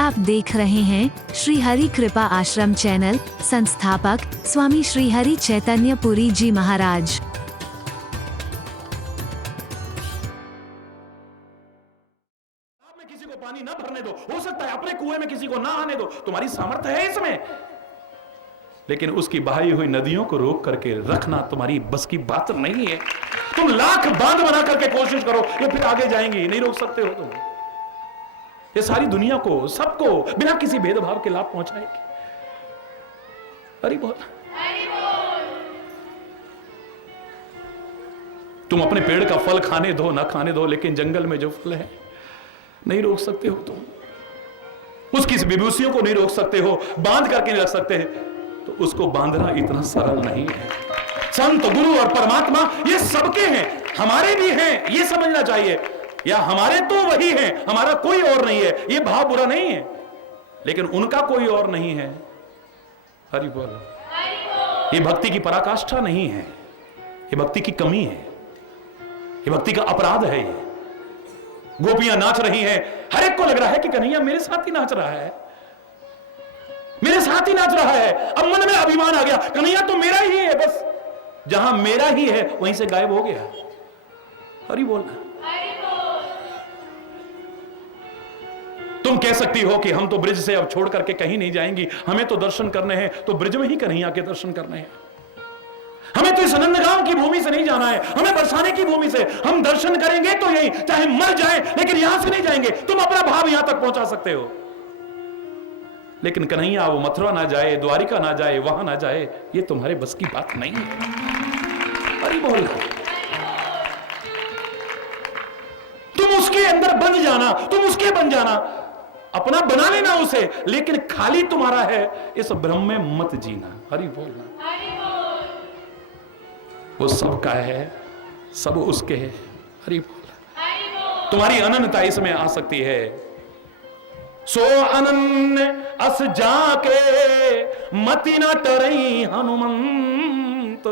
आप देख रहे हैं श्री हरि कृपा आश्रम चैनल। संस्थापक स्वामी श्री हरि चैतन्य पुरी जी महाराज। में किसी को पानी ना भरने दो, हो सकता है अपने कुएं में किसी को ना आने दो, तुम्हारी सामर्थ्य है इसमें, लेकिन उसकी बहाई हुई नदियों को रोक करके रखना तुम्हारी बस की बात नहीं है। तुम लाख बांध बना करके कोशिश करो, ये फिर आगे जाएंगी, नहीं रोक सकते हो तुम। ये सारी दुनिया को, सबको बिना किसी भेदभाव के लाभ पहुंचाएगी। हरि बोल। तुम अपने पेड़ का फल खाने दो ना खाने दो, लेकिन जंगल में जो फल है नहीं रोक सकते हो तुम। उसकी विभूतियों को नहीं रोक सकते हो, बांध करके नहीं रख सकते, तो उसको बांधना इतना सरल नहीं है। संत, गुरु और परमात्मा ये सबके हैं, हमारे भी हैं, ये समझना चाहिए। या हमारे तो वही हैं, हमारा कोई और नहीं है, ये भाव बुरा नहीं है, लेकिन उनका कोई और नहीं है। हरि बोल। ये भक्ति की पराकाष्ठा नहीं है, ये भक्ति की कमी है, ये भक्ति का अपराध है। ये गोपियां नाच रही हैं, हर एक को लग रहा है कि कन्हैया मेरे साथ ही नाच रहा है, मेरे साथ ही नाच रहा है। अब मन में अभिमान आ गया, कन्हैया तो मेरा ही है, बस जहां मेरा ही है वहीं से गायब हो गया। हरि बोलना। तुम कह सकती हो कि हम तो ब्रिज से अब छोड़ करके कहीं नहीं जाएंगी, हमें तो दर्शन करने हैं, तो ब्रिज में ही कन्हैया के दर्शन करने हैं। हमें तो इस नंदगांव की भूमि से नहीं जाना है, हमें बरसाने की भूमि से। हम दर्शन करेंगे तो यही, चाहे मर जाए, लेकिन यहां से नहीं जाएंगे। तुम अपना भाव यहां तक पहुंचा सकते हो, लेकिन कन्हैया वो मथुरा ना जाए, द्वारिका ना जाए, वहां ना जाए, ये तुम्हारे बस की बात नहीं है। अरे बोल, तुम उसके अंदर बन जाना, तुम उसके बन जाना, अपना बना लेना उसे, लेकिन खाली तुम्हारा है, इस भ्रम में मत जीना। हरि बोलना। वो सबका है, सब उसके है। हरि बोल। तुम्हारी अनन्यता इसमें आ सकती है। सो अनन्य अस जाके मति न टरई हनुमंत,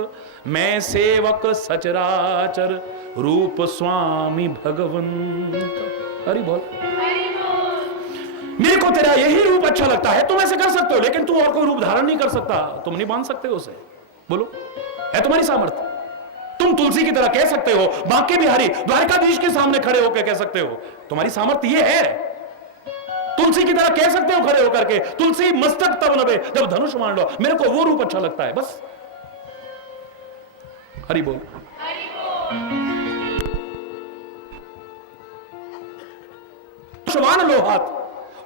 मैं सेवक सचराचर रूप स्वामी भगवंत। हरि बोल। मेरे को तेरा यही रूप अच्छा लगता है, तुम ऐसे कर सकते हो, लेकिन तुम और कोई रूप धारण नहीं कर सकता, तुम नहीं बांध सकते हो उसे। बोलो, है तुम्हारी सामर्थ्य। तुम तुलसी की तरह कह सकते हो, बांके बिहारी द्वारकाधीश के सामने खड़े होकर कह सकते हो, तुम्हारी सामर्थ्य ये है। तुलसी की तरह कह सकते हो खड़े होकर के, तुलसी मस्तक तब नभे जब धनुष मान लो, मेरे को वो रूप अच्छा लगता है, बस। हरि बोल। लो हाथ,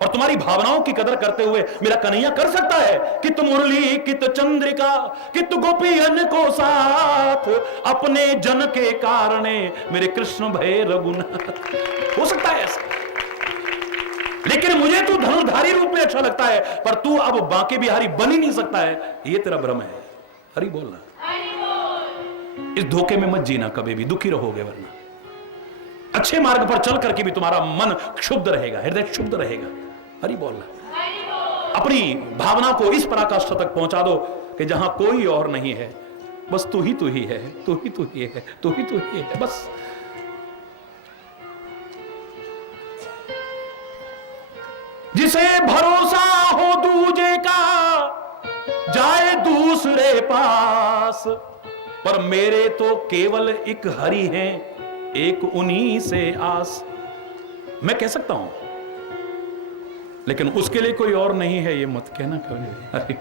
और तुम्हारी भावनाओं की कदर करते हुए मेरा कन्हैया कर सकता है। कित मुरली कित चंद्रिका कित गोपियन को साथ, अपने जन के कारणे मेरे कृष्ण भय रघुनाथ। हो सकता है ऐसा, लेकिन मुझे तू धनुर्धारी रूप में अच्छा लगता है, पर तू अब बांके बिहारी बन ही नहीं सकता है, ये तेरा भ्रम है। हरि बोलना। इस धोखे में मत जीना, कभी भी दुखी रहोगे, वरना अच्छे मार्ग पर चल करके भी तुम्हारा मन क्षुब्ध रहेगा, हृदय क्षुब्ध रहेगा। हरि बोलना। अपनी भावना को इस पराकाष्ठा तक पहुंचा दो कि जहां कोई और नहीं है, बस तू ही है, तू ही है, तू ही है, बस। जिसे भरोसा हो दूजे का जाए दूसरे पास, पर मेरे तो केवल एक हरि है, एक उन्हीं से आस। मैं कह सकता हूं, लेकिन उसके लिए कोई और नहीं है, ये मत कहना कभी।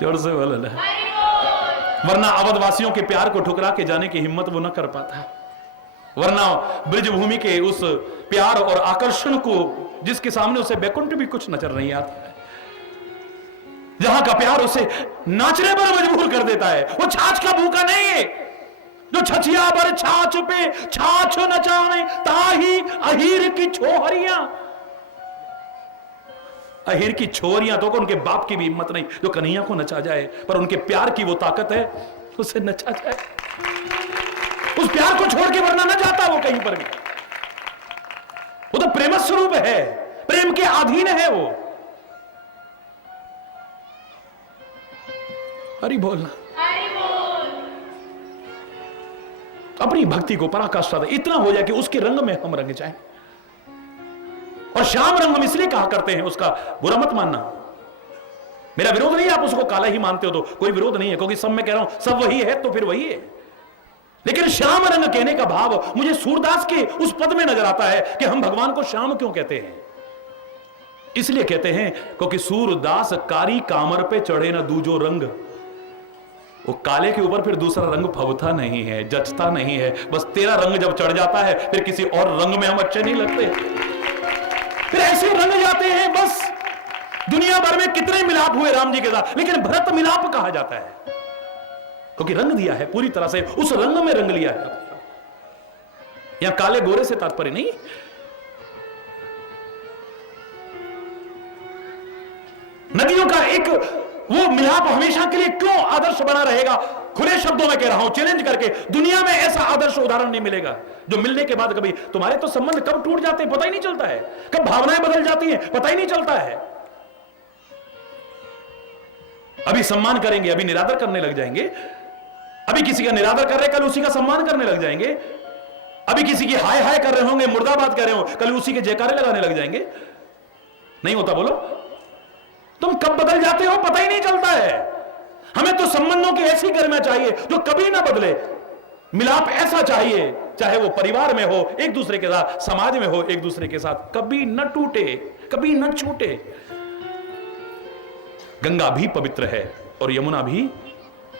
जोर से बोलो ना। वरना अवधवासियों के प्यार को ठुकरा के जाने की हिम्मत वो न कर पाता, वरना ब्रिजभूमि के उस प्यार और आकर्षण को, जिसके सामने उसे बैकुंठ भी कुछ नजर नहीं आता है, जहां का प्यार उसे नाचने पर मजबूर कर देता है। वो छाछ का भूखा नहीं है, जो छछिया पर छाछ पे छाछ नचाने, ताही अहीर की छोहरियां। अहीर की छोरियां तो उनके बाप की भी हिम्मत नहीं जो कन्हैया को नचा जाए, पर उनके प्यार की वो ताकत है, उसे नचा जाए। उस प्यार को छोड़ के वरना न जाता वो कहीं पर भी। वो तो प्रेम स्वरूप है, प्रेम के अधीन है वो। हरि बोलना। अपनी भक्ति को पराकाष्ठा इतना हो जाए कि उसके रंग में हम रंग जाएं। और श्याम रंग हम इसलिए कहा करते हैं, उसका बुरा मत मानना, मेरा विरोध नहीं है, आप उसको काला ही मानते हो तो कोई विरोध नहीं है, क्योंकि सब मैं कह रहा हूं सब वही है तो फिर वही है। लेकिन श्याम रंग कहने का भाव मुझे सूरदास के उस पद में नजर आता है कि हम भगवान को श्याम क्यों कहते हैं। इसलिए कहते हैं क्योंकि सूरदास कारी कामर पे चढ़े ना दूजो रंग, वो काले के ऊपर फिर दूसरा रंग फबता नहीं है, जचता नहीं है। बस तेरा रंग जब चढ़ जाता है फिर किसी और रंग में हम अच्छे नहीं लगते, फिर ऐसे रंग जाते हैं। बस दुनिया भर में कितने मिलाप हुए राम जी के साथ, लेकिन भरत मिलाप कहा जाता है क्योंकि रंग दिया है पूरी तरह से, उस रंग में रंग लिया है। यहां काले गोरे से तात्पर्य नहीं, नदियों का एक वो मिलाप हमेशा के लिए क्यों आदर्श बना रहेगा। खुले शब्दों में कह रहा हूं, चैलेंज करके, दुनिया में ऐसा आदर्श उदाहरण नहीं मिलेगा जो मिलने के बाद कभी तुम्हारे तो संबंध कब टूट जाते हैं पता ही नहीं चलता है, कब भावनाएं बदल जाती हैं पता ही नहीं चलता है। अभी सम्मान करेंगे, अभी निरादर करने लग जाएंगे, अभी किसी का निरादर कर रहे कल उसी का सम्मान करने लग जाएंगे, अभी किसी की हाय हाय कर रहे होंगे, मुर्दाबाद कर रहे हो, कल उसी के जयकारे लगाने लग जाएंगे। नहीं होता? बोलो, तुम कब बदल जाते हो पता ही नहीं चलता है। हमें तो संबंधों की ऐसी गरिमा चाहिए जो कभी ना बदले, मिलाप ऐसा चाहिए, चाहे वो परिवार में हो, एक दूसरे के साथ, समाज में हो, एक दूसरे के साथ, कभी न टूटे, कभी न छूटे। गंगा भी पवित्र है और यमुना भी,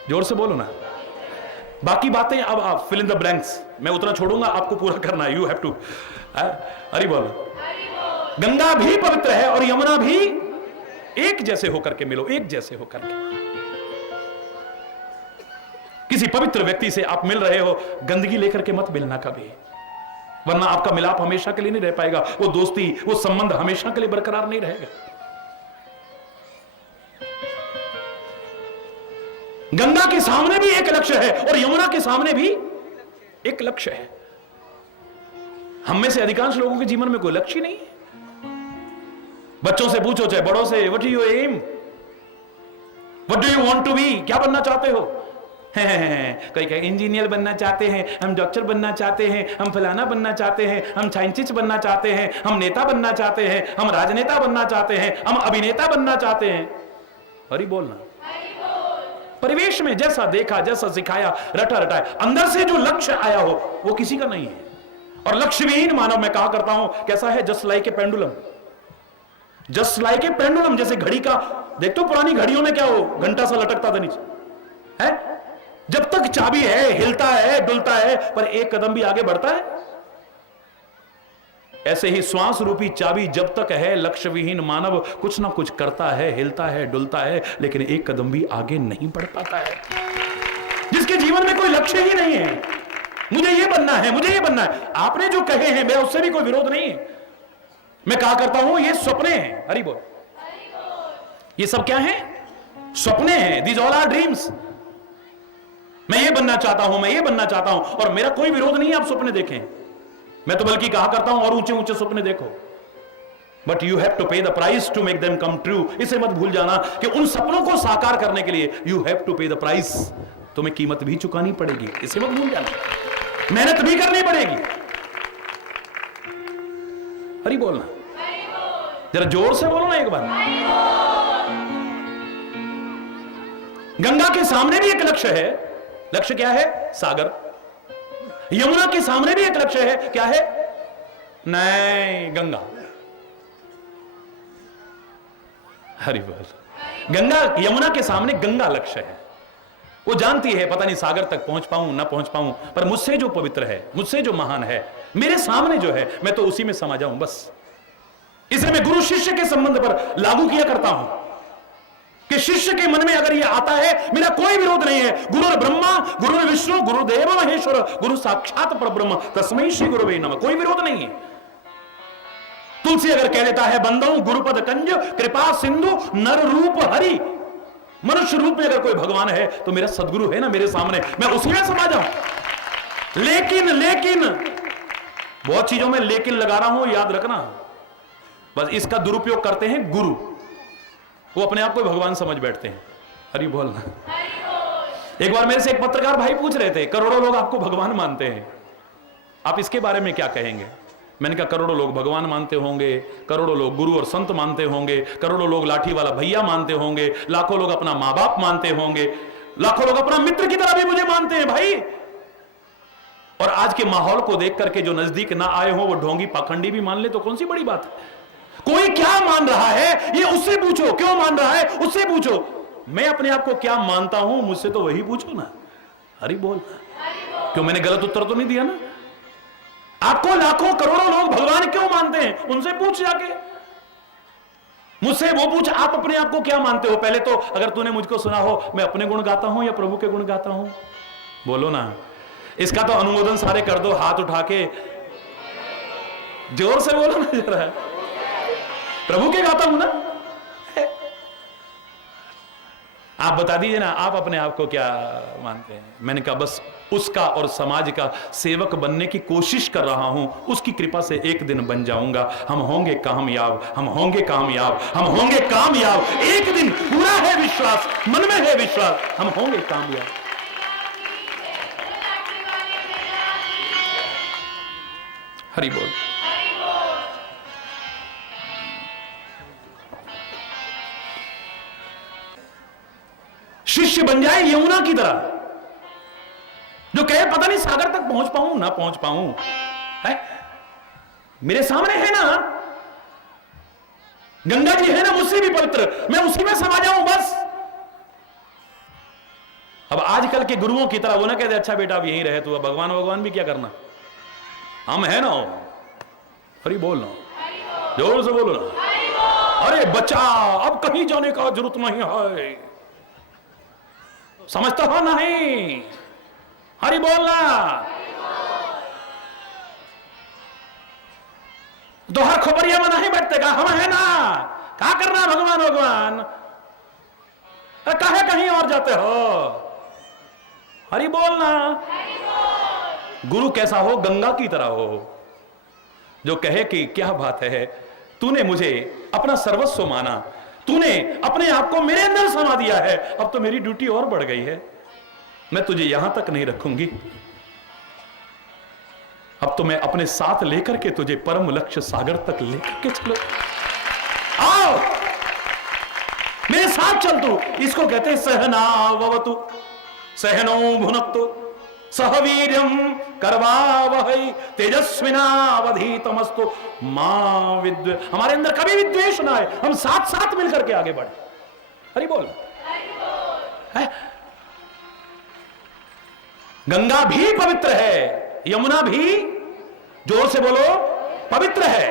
जोर से बोलो ना। बाकी बातें अब आप फिल इन द ब्लैंक्स, मैं उतना छोड़ूंगा, आपको पूरा करना है, यू हैव टू। हरि बोलो। गंगा भी पवित्र है और यमुना भी, एक जैसे होकर के मिलो, एक जैसे होकर के। किसी पवित्र व्यक्ति से आप मिल रहे हो, गंदगी लेकर के मत मिलना कभी, वरना आपका मिलाप हमेशा के लिए नहीं रह पाएगा, वो दोस्ती, वो संबंध हमेशा के लिए बरकरार नहीं रहेगा। गंगा के सामने भी एक लक्ष्य है और यमुना के सामने भी एक लक्ष्य है। हम में से अधिकांश लोगों के जीवन में कोई लक्ष्य नहीं है। बच्चों से पूछो, चाहे बड़ों से, what is your aim, what do you want to be, क्या बनना चाहते हो? कोई कहे इंजीनियर बनना चाहते हैं, हम डॉक्टर बनना चाहते हैं, हम फलाना बनना चाहते हैं, हम साइंटिस्ट बनना चाहते हैं, हम नेता बनना चाहते हैं, हम राजनेता बनना चाहते हैं, हम अभिनेता बनना चाहते हैं। हरि बोलना। परिवेश में जैसा देखा, जैसा सिखाया, रटा रटाया, अंदर से जो लक्ष्य आया हो वो किसी का नहीं है। और लक्ष्य विहीन मानव, मैं कहा करता हूं, कैसा है? Just like a pendulum, just like a pendulum. जैसे घड़ी का देखते हो, पुरानी घड़ियों में क्या हो, घंटा सा लटकता था नीचे, है? जब तक चाबी है, हिलता है, डुलता है, पर एक कदम भी आगे बढ़ता है। ऐसे ही श्वास रूपी चाबी जब तक है, लक्ष्य विहीन मानव कुछ ना कुछ करता है, हिलता है, डुलता है, लेकिन एक कदम भी आगे नहीं बढ़ पाता है। जिसके जीवन में कोई लक्ष्य ही नहीं है, मुझे ये बनना है, मुझे ये बनना है, आपने जो कहे हैं मेरा उससे भी कोई विरोध नहीं है। मैं कहा करता हूं ये सपने हैं। हरि बोल। ये सब क्या है? सपने हैं। These all are dreams. मैं ये बनना चाहता हूं, मैं ये बनना चाहता हूं, और मेरा कोई विरोध नहीं है आप सपने देखें। मैं तो बल्कि कहा करता हूं और ऊंचे ऊंचे सपने देखो, but you have to pay the price to make them come true. इसे मत भूल जाना कि उन सपनों को साकार करने के लिए you have to pay the price, तुम्हें कीमत भी चुकानी पड़ेगी, इसे मत भूल जाना, मेहनत भी करनी पड़ेगी। हरि बोलना, जरा जोर से बोलो ना एक बार। गंगा के सामने भी एक लक्ष्य है। लक्ष्य क्या है? सागर। यमुना के सामने भी एक लक्ष्य है। क्या है? नहीं, गंगा। हरि बोल। गंगा, यमुना के सामने गंगा लक्ष्य है। वो जानती है पता नहीं सागर तक पहुंच पाऊं ना पहुंच पाऊं, पर मुझसे जो पवित्र है, मुझसे जो महान है, मेरे सामने जो है, मैं तो उसी में समा जाऊं बस। इसे मैं गुरु शिष्य के संबंध पर लागू किया करता हूं कि शिष्य के मन में अगर यह आता है, मेरा कोई विरोध नहीं है। गुरु ब्रह्मा, गुरु विष्णु, गुरुदेव महेश्वर, गुरु साक्षात परब्रह्म, तस्मै श्री गुरुवे नमः, कोई विरोध नहीं है। तुलसी अगर कह देता है बंदो गुरुपद कंज कृपा सिंधु नर रूप हरि, मनुष्य रूप में अगर कोई भगवान है तो मेरा सदगुरु है ना मेरे सामने, मैं उसी में समा जाऊं। लेकिन बहुत चीजों में लेकिन लगा रहा हूं, याद रखना। बस इसका दुरुपयोग करते हैं गुरु, वो अपने आप को भगवान समझ बैठते हैं। हरि बोलना। एक बार मेरे से एक पत्रकार भाई पूछ रहे थे, करोड़ों लोग आपको भगवान मानते हैं, आप इसके बारे में क्या कहेंगे? मैंने कहा करोड़ों लोग भगवान मानते होंगे, करोड़ों लोग गुरु और संत मानते होंगे, करोड़ों लोग लाठी वाला भैया मानते होंगे, लाखों लोग अपना माँ बाप मानते होंगे, लाखों लोग अपना मित्र की तरह भी मुझे मानते हैं भाई। और आज के माहौल को देख करके जो नजदीक ना आए हो वो ढोंगी पाखंडी भी मान ले तो कौन सी बड़ी बात है। कोई क्या मान रहा है ये उससे पूछो, क्यों मान रहा है उससे पूछो। मैं अपने आप को क्या मानता हूं मुझसे तो वही पूछो ना। हरि बोल। क्यों मैंने गलत उत्तर तो नहीं दिया ना। आपको लाखों करोड़ों लोग भगवान क्यों मानते हैं उनसे पूछ जाके, मुझसे वो पूछ आप अपने आप को क्या मानते हो। पहले तो अगर तूने मुझको सुना हो मैं अपने गुण गाता हूं या प्रभु के गुण गाता हूं, बोलो ना। इसका तो अनुमोदन सारे कर दो हाथ उठा के, जोर से बोलो ना जरा। प्रभु के गाता हूं ना। आप बता दीजिए ना आप अपने आप को क्या मानते हैं। मैंने कहा बस उसका और समाज का सेवक बनने की कोशिश कर रहा हूं, उसकी कृपा से एक दिन बन जाऊंगा। हम होंगे कामयाब, हम होंगे कामयाब, हम होंगे कामयाब। एक दिन पूरा है विश्वास, मन में है विश्वास, हम होंगे कामयाब। हरि बोल। शिष्य बन जाए यमुना की तरह, जो कहे पता नहीं सागर तक पहुंच पाऊं ना पहुंच पाऊं, है मेरे सामने है ना गंगा जी, है ना मुझसे भी पवित्र, मैं उसी में समा जाऊं बस। अब आजकल के गुरुओं की तरह वो ना कहते अच्छा बेटा अब यहीं रहे तू, भगवान भगवान भी क्या करना, हम है ना। हरि बोल ना, जोर से बोलो ना। अरे बच्चा अब कहीं जाने का जरूरत नहीं है, समझता हो नहीं। हरि बोलना। दोहर खोपरिया में नहीं बैठते का, हम है ना, क्या करना भगवान भगवान, कहे कहीं और जाते हो। हरि बोलना। गुरु कैसा हो, गंगा की तरह हो, जो कहे कि क्या बात है, तूने मुझे अपना सर्वस्व माना, तूने अपने आप को मेरे अंदर समा दिया है, अब तो मेरी ड्यूटी और बढ़ गई है, मैं तुझे यहां तक नहीं रखूंगी, अब तो मैं अपने साथ लेकर के तुझे परम लक्ष्य सागर तक लेकर के चलो। आओ मेरे साथ चल तू। इसको कहते हैं सहनावतु सहनो भुनक्तु सह वीर्यं करवावहै तेजस्विनावधीतमस्तु मां विद्वे। हमारे अंदर कभी भी द्वेष ना आए, हम साथ साथ मिलकर के आगे बढ़े। हरि बोल। है? गंगा भी पवित्र है, यमुना भी, जोर से बोलो, पवित्र है।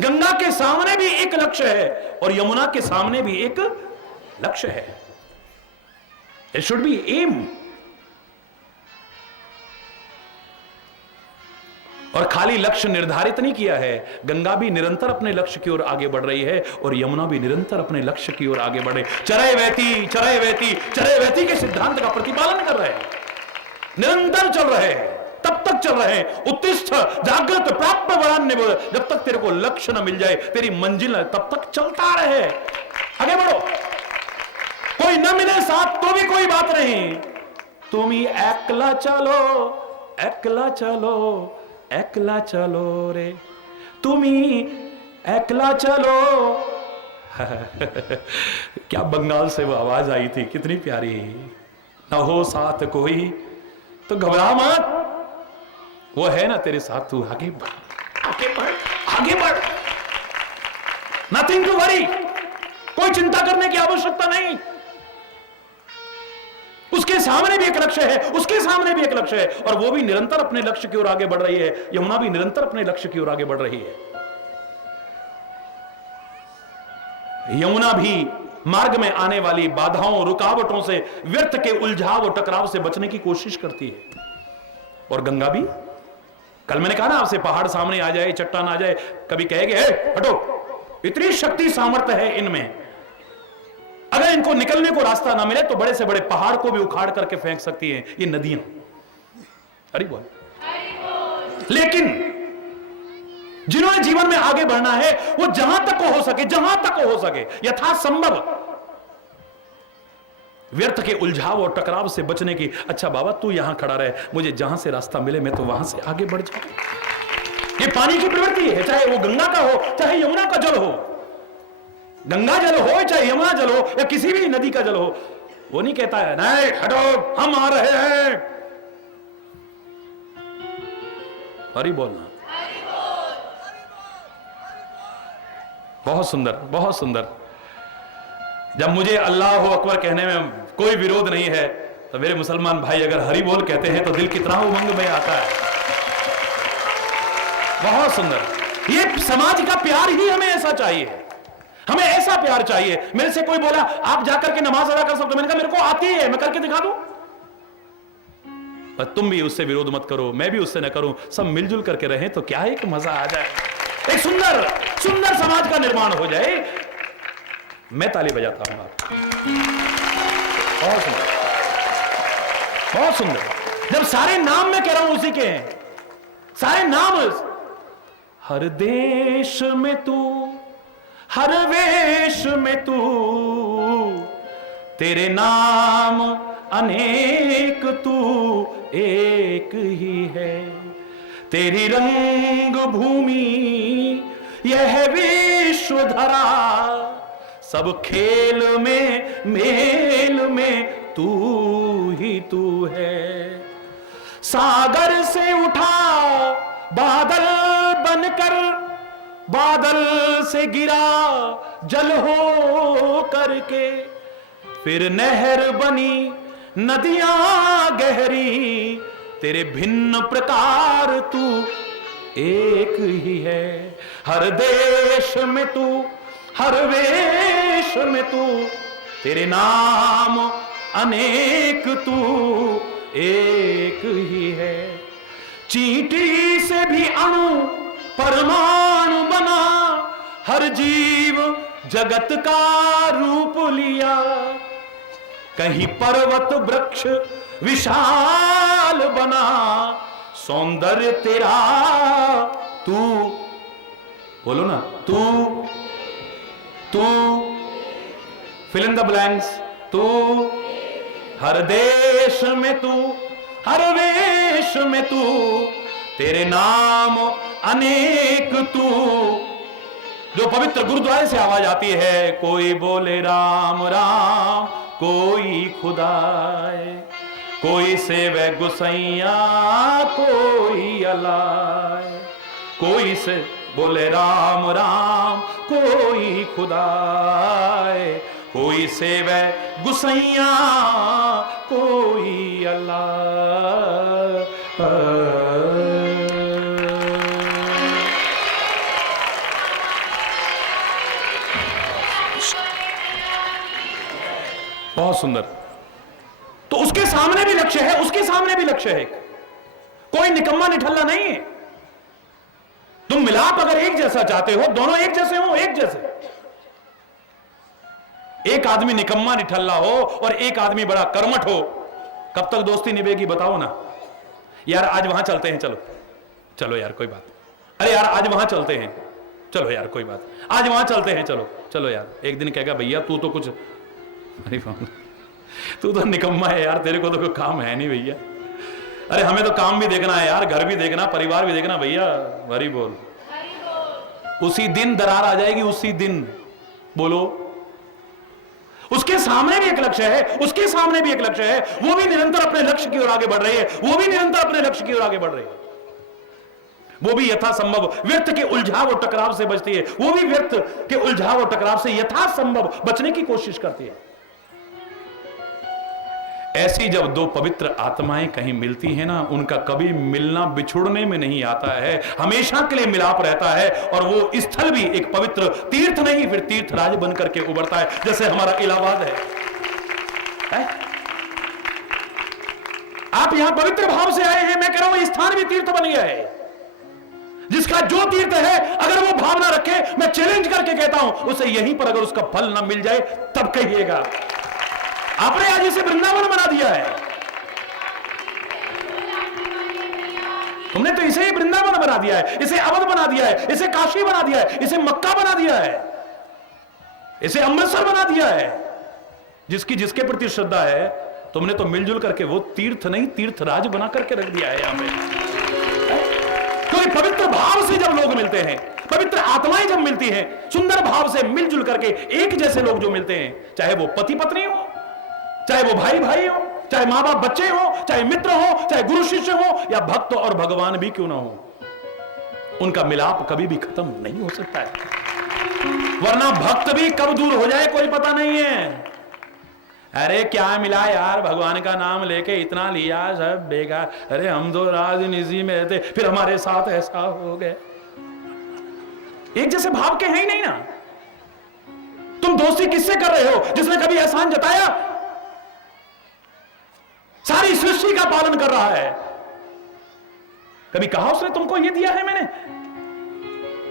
गंगा के सामने भी एक लक्ष्य है और यमुना के सामने भी एक लक्ष्य है। It should be aim. और खाली लक्ष्य निर्धारित नहीं किया है, गंगा भी निरंतर अपने लक्ष्य की ओर आगे बढ़ रही है और यमुना भी निरंतर अपने लक्ष्य की ओर आगे बढ़े। चरय वैती चरय वैती चरय वैती के सिद्धांत का प्रतिपालन कर रहे हैं, निरंतर चल रहे हैं, तब तक चल रहे हैं। उत्तिष्ठ जागृत प्राप्त वरान्य, जब तक तेरे को लक्ष्य न मिल जाए, तेरी मंजिल तब तक चलता रहे, आगे बढ़ो। कोई न मिले साथ तो भी कोई बात नहीं, तुम ही एकला चलो, एकला चलो, एकला चलो रे, तुम ही एकला चलो। क्या बंगाल से वो आवाज आई थी, कितनी प्यारी। न हो साथ कोई तो घबरा मत, वो है ना तेरे साथ, तू आगे बढ़, आगे बढ़, आगे बढ़। नथिंग टू वरी, कोई चिंता करने की आवश्यकता नहीं। उसके सामने भी एक लक्ष्य है, उसके सामने भी एक लक्ष्य है, और वो भी निरंतर अपने लक्ष्य की ओर आगे बढ़ रही है। यमुना भी निरंतर अपने लक्ष्य की ओर आगे बढ़ रही है। यमुना भी मार्ग में आने वाली बाधाओं, रुकावटों से, व्यर्थ के उलझाव और टकराव से बचने की कोशिश करती है। और गंगा भी, कल मैंने कहा ना आपसे, पहाड़ सामने आ जाए, चट्टान आ जाए, कभी कहेगे हटो, इतनी शक्ति सामर्थ्य है इनमें, अगर इनको निकलने को रास्ता ना मिले तो बड़े से बड़े पहाड़ को भी उखाड़ करके फेंक सकती हैं ये नदियां। हरि बोल। लेकिन जिन्होंने जीवन में आगे बढ़ना है, वो जहां तक हो सके, जहां तक हो सके, यथासंभव व्यर्थ के उलझाव और टकराव से बचने की, अच्छा बाबा तू यहां खड़ा रहे, मुझे जहां से रास्ता मिले मैं तो वहां से आगे बढ़ जाऊं। ये पानी की प्रवृत्ति है, चाहे वो गंगा का हो चाहे यमुना का जल हो, गंगा जल हो चाहे यमुना जल हो या किसी भी नदी का जल हो। वो नहीं कहता है नहीं हटो हम आ रहे हैं, हरि बोलना। बहुत सुंदर, बहुत सुंदर। जब मुझे अल्लाह अकबर कहने में कोई विरोध नहीं है तो मेरे मुसलमान भाई अगर हरि बोल कहते हैं तो दिल कितना उमंग में आता है। बहुत सुंदर। ये समाज का प्यार ही हमें ऐसा चाहिए, हमें ऐसा प्यार चाहिए। मेरे से कोई बोला आप जाकर के नमाज अदा कर सकते हो, मैंने कहा मेरे को आती है, मैं करके दिखा दूं। पर तुम भी उससे विरोध मत करो, मैं भी उससे न करूं, सब मिलजुल करके रहें तो क्या है कि मजा आ जाए, एक सुंदर सुंदर समाज का निर्माण हो जाए। मैं ताली बजाता हूं आप। बहुत सुंदर, बहुत सुंदर। जब सारे नाम मैं कह रहा हूं उसी के हैं, सारे नाम। हर देश में तू, हर वेश में तू, तेरे नाम अनेक तू एक ही है। तेरी रंग भूमि यह विश्व धरा, सब खेल में मेल में तू ही तू है। सागर से उठा बादल बनकर, बादल से गिरा जल हो करके, फिर नहर बनी नदियां गहरी, तेरे भिन्न प्रकार तू एक ही है। हर देश में तू, हर वेश में तू, तेरे नाम अनेक तू एक ही है। चींटी से भी अणु परमाणु बना, हर जीव जगत का रूप लिया। कहीं पर्वत वृक्ष विशाल बना, सौंदर्य तेरा तू, बोलो ना तू, तू फिल इन द ब्लैंक्स, तू हर देश में तू, हर वेश में तू, तेरे नाम अनेक तू। जो पवित्र गुरुद्वारे से आवाज आती है, कोई बोले राम राम, कोई खुदाए, कोई सेवे गुसैया, कोई अलाए। कोई से बोले राम राम, कोई खुदाए, कोई सेवे गुसैया, कोई अल्लाह। बहुत सुंदर। तो उसके सामने भी लक्ष्य है, उसके सामने भी लक्ष्य है। कोई निकम्मा निठल्ला नहीं है। तुम मिलाप अगर एक जैसा चाहते हो, दोनों एक जैसे हो, एक जैसे। एक आदमी निकम्मा निठल्ला हो और एक आदमी बड़ा कर्मठ हो, कब तक दोस्ती निभेगी बताओ ना। यार आज वहां चलते हैं, चलो चलो यार कोई बात। अरे यार आज वहां चलते हैं, चलो यार कोई बात। आज वहां चलते हैं, चलो चलो यार। एक दिन कहेगा भैया तू तो कुछ, अरे तू तो निकम्मा है यार, तेरे को तो कोई काम है नहीं भैया। अरे हमें तो काम भी देखना है यार, घर भी देखना, परिवार भी देखना भैया। हरि बोल। उसी दिन दरार आ जाएगी, उसी दिन। बोलो। उसके सामने भी एक लक्ष्य है, उसके सामने भी एक लक्ष्य है। वो भी निरंतर अपने लक्ष्य की ओर आगे बढ़ रही है, वो भी निरंतर अपने लक्ष्य की ओर आगे बढ़ रही है। वो भी यथासंभव व्यर्थ के उलझाव और टकराव से बचती है, वो भी व्यर्थ के उलझाव और टकराव से यथासंभव बचने की कोशिश करती है। ऐसी जब दो पवित्र आत्माएं कहीं मिलती हैं ना, उनका कभी मिलना बिछुड़ने में नहीं आता है, हमेशा के लिए मिलाप रहता है। और वो स्थल भी एक पवित्र तीर्थ नहीं, फिर तीर्थ राज बन करके उभरता है, जैसे हमारा इलाहाबाद है? आप यहां पवित्र भाव से आए हैं, मैं कह रहा हूं स्थान भी तीर्थ बन गया है। जिसका जो तीर्थ है अगर वो भाव ना रखे, मैं चैलेंज करके कहता हूं उसे यहीं पर अगर उसका फल ना मिल जाए तब कहिएगा। आपने आज इसे वृंदावन बना दिया है, तुमने तो इसे वृंदावन बना दिया है, इसे अवध बना दिया है, इसे काशी बना दिया है, इसे मक्का बना दिया है, इसे अमृतसर बना दिया है। जिसकी जिसके प्रति श्रद्धा है, तुमने तो मिलजुल करके वो तीर्थ नहीं तीर्थ राज बना करके रख दिया है। यहां पे क्योंकि पवित्र भाव से जब लोग मिलते हैं, पवित्र आत्माएं जब मिलती हैं, सुंदर भाव से मिलजुल करके एक जैसे लोग जो मिलते हैं, चाहे वो पति पत्नी हो, चाहे वो भाई भाई हो, चाहे मां बाप बच्चे हो, चाहे मित्र हो, चाहे गुरु शिष्य हो, या भक्त और भगवान भी क्यों ना हो, उनका मिलाप कभी भी खत्म नहीं हो सकता है। वरना भक्त भी कब दूर हो जाए कोई पता नहीं है। अरे क्या मिला यार, भगवान का नाम लेके इतना लिया, सब बेकार। अरे हम तो राजनीति में रहते, फिर हमारे साथ ऐसा हो गया। एक जैसे भाव के हैं ही नहीं ना। तुम दोस्ती किससे कर रहे हो? जिसने कभी एहसान जताया, सारी सृष्टि का पालन कर रहा है। कभी कहा उसने तुमको ये दिया है मैंने?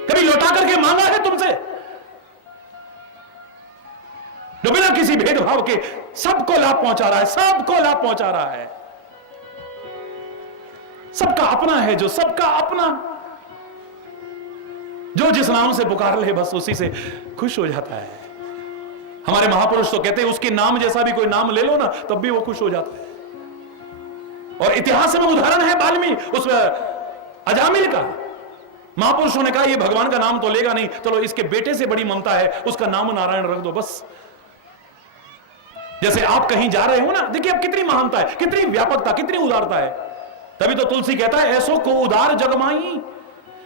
कभी लौटा करके मांगा है तुमसे? जो बिना किसी भेदभाव के सबको लाभ पहुंचा रहा है, सबको लाभ पहुंचा रहा है। सबका अपना है, जो सबका अपना, जो जिस नाम से पुकार ले बस उसी से खुश हो जाता है। हमारे महापुरुष तो कहते हैं उसके नाम जैसा भी कोई नाम ले लो ना, तब भी वो खुश हो जाता है। और इतिहास में उदाहरण है वाल्मीकि उस अजामिल का। महापुरुषों ने कहा ये भगवान का नाम तो लेगा नहीं, चलो इसके बेटे से बड़ी ममता है, उसका नाम नारायण रख दो बस। जैसे आप कहीं जा रहे हो ना, देखिए अब कितनी महानता है, कितनी व्यापकता, कितनी उदारता है। तभी तो तुलसी कहता है ऐसो को उदार जगमाई,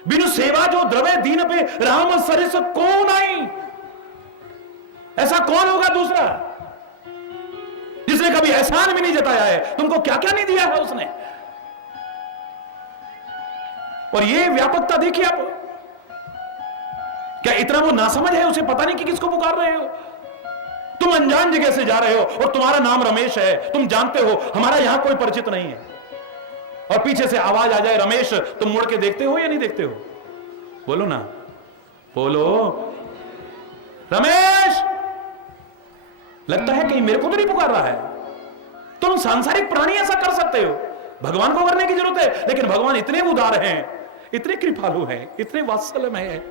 बिनु सेवा जो द्रवे दीन पे राम सरिस कौन आई। ऐसा कौन होगा दूसरा जिसने कभी एहसान भी नहीं जताया है? तुमको क्या क्या नहीं दिया है उसने। और ये व्यापकता देखिए आप। क्या इतना वो नासमझ है, उसे पता नहीं कि किसको पुकार रहे हो? तुम अनजान जगह से जा रहे हो और तुम्हारा नाम रमेश है, तुम जानते हो हमारा यहां कोई परिचित नहीं है, और पीछे से आवाज आ जाए रमेश, तुम मुड़ के देखते हो या नहीं देखते हो? बोलो ना, बोलो रमेश। लगता है कहीं मेरे को तो नहीं पुकार रहा है। तुम सांसारिक प्राणी ऐसा कर सकते हो, भगवान को करने की जरूरत है। लेकिन भगवान इतने उदार हैं, इतने कृपालु हैं, इतने वात्सल्य हैं।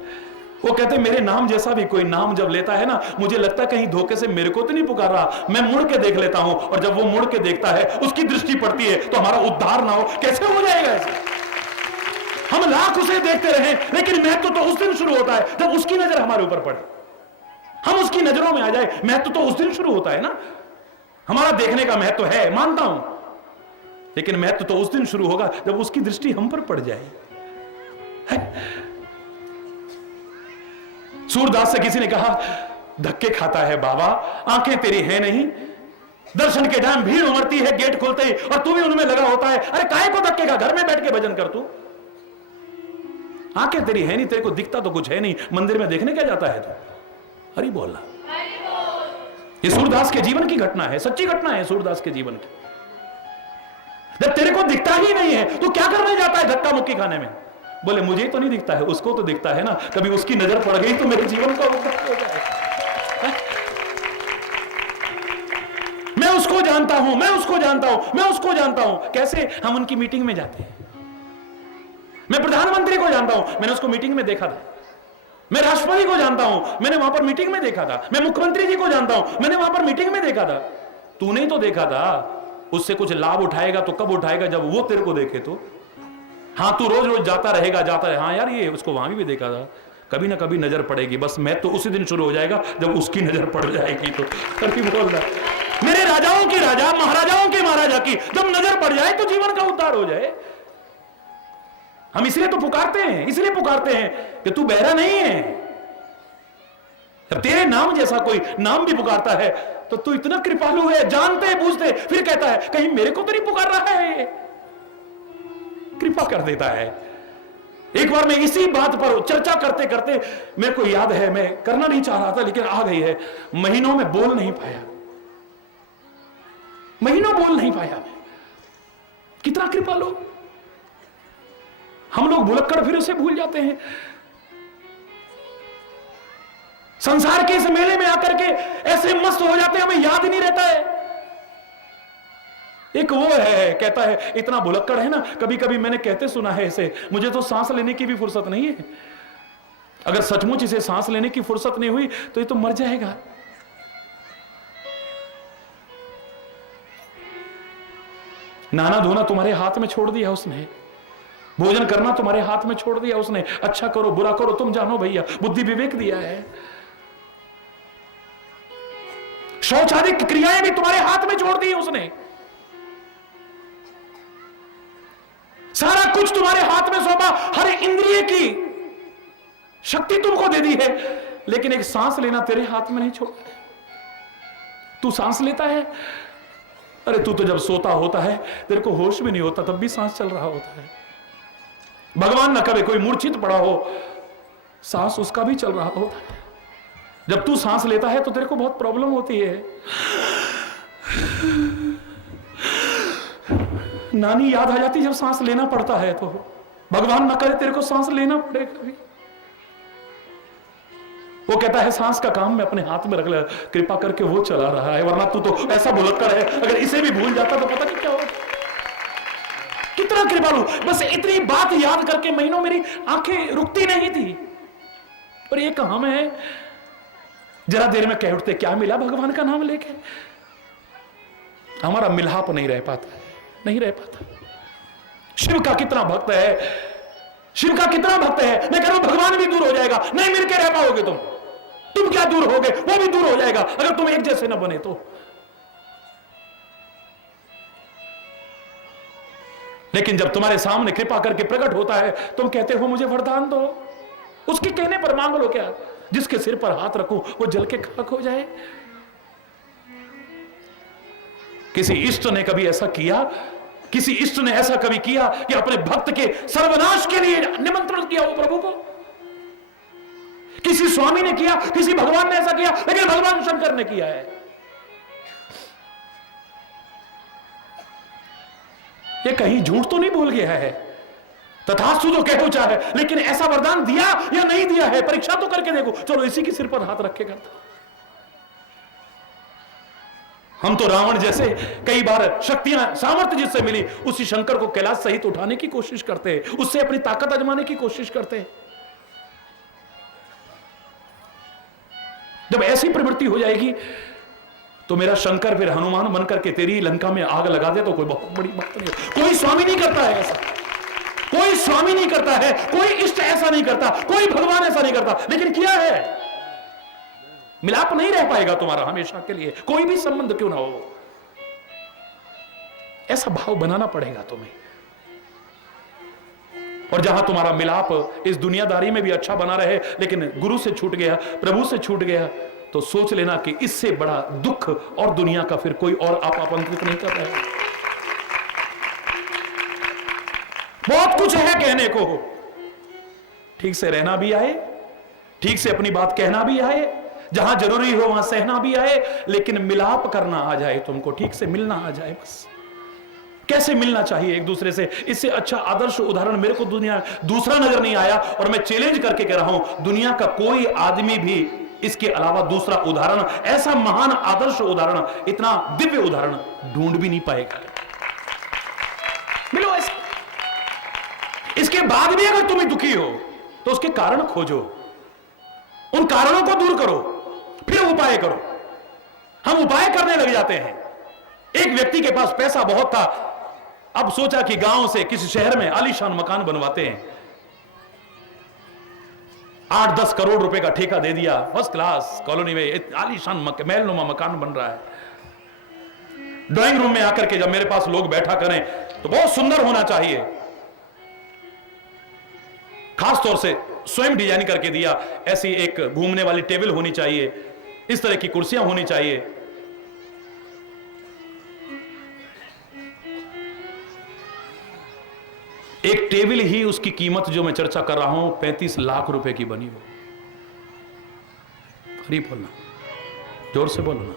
वो कहते मेरे नाम जैसा भी कोई नाम जब लेता है ना, मुझे लगता है कहीं धोखे से मेरे को तो नहीं पुकार रहा। मैं मुड़ के देख लेता हूं, और जब वो मुड़ के देखता है, उसकी दृष्टि पड़ती है, तो हमारा उद्धार ना हो कैसे हो जाएगा ऐसे? हम लाख उसे देखते रहे, लेकिन महत्व तो उस दिन शुरू होता है जब उसकी नजर हमारे ऊपर पड़े, हम उसकी नजरों में आ जाए। महत्व तो उस दिन शुरू होता है ना। हमारा देखने का महत्व है, मानता हूं, लेकिन महत्व तो उस दिन शुरू होगा जब उसकी दृष्टि हम पर पड़ जाए। सूरदास से किसी ने कहा धक्के खाता है बाबा, आंखें तेरी है नहीं, दर्शन के टाइम भीड़ उमड़ती है गेट खोलते ही, और तू भी उनमें लगा होता है। अरे काहे को धक्के का, घर में बैठ के भजन कर तू। आंखें तेरी है नहीं, तेरे को दिखता तो कुछ है नहीं, मंदिर में देखने क्या जाता है तू? हरि बोलना। ये सूरदास के जीवन की घटना है, सच्ची घटना है सूरदास के जीवन की। जब तेरे को दिखता ही नहीं है तो क्या करने जाता है धक्का मुक्की खाने में? बोले मुझे तो नहीं दिखता है, उसको तो दिखता है ना। कभी उसकी नजर पड़ गई तो मेरे जीवन का उद्धार हो जाए। मैं उसको जानता हूं, मैं उसको जानता हूं, मैं उसको जानता हूं। कैसे? हम उनकी मीटिंग में जाते हैं। मैं प्रधानमंत्री को जानता हूं, मैंने उसको मीटिंग में देखा था। मैं राष्ट्रपति को जानता हूं, मैंने वहां पर मीटिंग में देखा था। मैं मुख्यमंत्री जी को जानता हूं, मैंने वहां पर मीटिंग में देखा था। तूने ही तो देखा था। उससे कुछ लाभ उठाएगा तो कब उठाएगा? जब वो तेरे को देखे तो। हाँ, तू रोज रोज जाता रहेगा, जाता रहे, हाँ यार ये उसको वहां भी देखा था, कभी ना कभी नजर पड़ेगी। बस मैं तो उसी दिन शुरू हो जाएगा जब उसकी नजर पड़ जाएगी। तो कभी बोल रहा मेरे राजाओं की राजा, महाराजाओं के महाराजा की जब नजर पड़ जाए तो जीवन का उद्धार हो जाए। हम इसलिए तो पुकारते हैं, इसलिए पुकारते हैं कि तू बहरा नहीं है। जब तेरे नाम जैसा कोई नाम भी पुकारता है तो तू इतना कृपालु है, जानते बूझते, फिर कहता है कहीं मेरे को तो नहीं पुकार रहा है। कृपा कर देता है। एक बार मैं इसी बात पर चर्चा करते करते, मेरे को याद है, मैं करना नहीं चाह रहा था लेकिन आ गई है, महीनों में बोल नहीं पाया, महीनों बोल नहीं पाया मैं। कितना कृपालु। हम लोग भुलक्कड़ फिर उसे भूल जाते हैं। संसार के इस मेले में आकर के ऐसे मस्त हो जाते हैं, हमें याद ही नहीं रहता है। एक वो है कहता है इतना भुलक्कड़ है ना, कभी कभी मैंने कहते सुना है इसे, मुझे तो सांस लेने की भी फुर्सत नहीं है। अगर सचमुच इसे सांस लेने की फुर्सत नहीं हुई तो ये तो मर जाएगा। नहाना धोना तुम्हारे हाथ में छोड़ दिया उसने, भोजन करना तुम्हारे हाथ में छोड़ दिया उसने। अच्छा करो बुरा करो तुम जानो भैया, बुद्धि विवेक दिया है। शौच आदि क्रियाएं भी तुम्हारे हाथ में छोड़ दी उसने। सारा कुछ तुम्हारे हाथ में सौंपा, हर इंद्रिय की शक्ति तुमको दे दी है, लेकिन एक सांस लेना तेरे हाथ में नहीं छोड़ा। तू सांस लेता है, अरे तू तो जब सोता होता है तेरे को होश भी नहीं होता, तब भी सांस चल रहा होता है। भगवान न करे कोई मूर्छित पड़ा हो, सांस उसका भी चल रहा होता है। जब तू सांस लेता है तो तेरे को बहुत प्रॉब्लम होती है। नानी याद आ जाती जब सांस लेना पड़ता है तो। भगवान न करे तेरे को सांस लेना पड़े कभी। वो कहता है सांस का काम मैं अपने हाथ में रख ले, कृपा करके वो चला रहा है, वरना तू तो ऐसा भुलक्कड़ है, अगर इसे भी भूल जाता तो पता नहीं क्या होता। कितना कृपालु। बस इतनी बात याद करके महीनों मेरी आंखें रुकती नहीं थी। और एक हम है जरा देर में कह उठते क्या मिला भगवान का नाम लेके। हमारा मिलाप नहीं रह पाता है, नहीं रह पाता। शिव का कितना भक्त है, शिव का कितना भक्त है। मैं कह रहा हूं भगवान भी दूर हो जाएगा, नहीं मिल के रह पाओगे तुम क्या दूर होगे, वो भी दूर हो जाएगा अगर तुम एक जैसे ना बने तो। लेकिन जब तुम्हारे सामने कृपा करके प्रकट होता है तुम कहते हो मुझे वरदान दो। उसके कहने पर मांग लो क्या, जिसके सिर पर हाथ रखूं वो जल के खाक हो जाए। किसी इष्ट ने कभी ऐसा किया, किसी इष्ट ने ऐसा कभी किया कि अपने भक्त के सर्वनाश के लिए निमंत्रण किया हो प्रभु को। किसी स्वामी ने किया, किसी भगवान ने ऐसा किया, लेकिन भगवान शंकर ने किया है। ये कहीं झूठ तो नहीं बोल गया है, तथास्तु तो कह पूछा है, लेकिन ऐसा वरदान दिया या नहीं दिया है परीक्षा तो करके देखो। चलो इसी के सिर पर हाथ रख के करता। हम तो रावण जैसे कई बार शक्तियां सामर्थ्य जिससे मिली उसी शंकर को कैलाश सहित उठाने की कोशिश करते हैं, उससे अपनी ताकत आजमाने की कोशिश करते हैं। जब ऐसी प्रवृत्ति हो जाएगी तो मेरा शंकर फिर हनुमान बनकर के तेरी लंका में आग लगा दे तो कोई बहुत बड़ी बात नहीं है। कोई स्वामी नहीं करता है ऐसा, कोई स्वामी नहीं करता है, कोई इष्ट ऐसा नहीं करता, कोई भगवान ऐसा नहीं करता, लेकिन किया है। मिलाप नहीं रह पाएगा तुम्हारा हमेशा के लिए, कोई भी संबंध क्यों ना हो। ऐसा भाव बनाना पड़ेगा तुम्हें। और जहां तुम्हारा मिलाप इस दुनियादारी में भी अच्छा बना रहे, लेकिन गुरु से छूट गया, प्रभु से छूट गया, तो सोच लेना कि इससे बड़ा दुख और दुनिया का फिर कोई और आप आपंत्रित नहीं कर रहे। बहुत कुछ है कहने को, ठीक से रहना भी आए, ठीक से अपनी बात कहना भी आए, जहां जरूरी हो वहां सहना भी आए, लेकिन मिलाप करना आ जाए तुमको, ठीक से मिलना आ जाए। बस कैसे मिलना चाहिए एक दूसरे से, इससे अच्छा आदर्श उदाहरण मेरे को दुनिया दूसरा नजर नहीं आया। और मैं चैलेंज करके कह रहा हूं दुनिया का कोई आदमी भी इसके अलावा दूसरा उदाहरण, ऐसा महान आदर्श उदाहरण, इतना दिव्य उदाहरण ढूंढ भी नहीं पाएगा। मिलो ऐसे। इसके बाद भी अगर तुम्हें दुखी हो तो उसके कारण खोजो, उन कारणों को दूर करो, फिर उपाय करो। हम उपाय करने लग जाते हैं। एक व्यक्ति के पास पैसा बहुत था, अब सोचा कि गांव से किसी शहर में आलीशान मकान बनवाते हैं। 8-10 करोड़ रुपए का ठेका दे दिया, फर्स्ट क्लास कॉलोनी में आलीशान महलनुमा मकान बन रहा है। ड्राइंग रूम में आकर के जब मेरे पास लोग बैठा करें तो बहुत सुंदर होना चाहिए, खास तौर से स्वयं डिजाइन करके दिया। ऐसी एक घूमने वाली टेबल होनी चाहिए, इस तरह की कुर्सियां होनी चाहिए। एक टेबल ही उसकी कीमत जो मैं चर्चा कर रहा हूं 35 लाख रुपए की बनी हो। हरी बोलना, जोर से बोलना,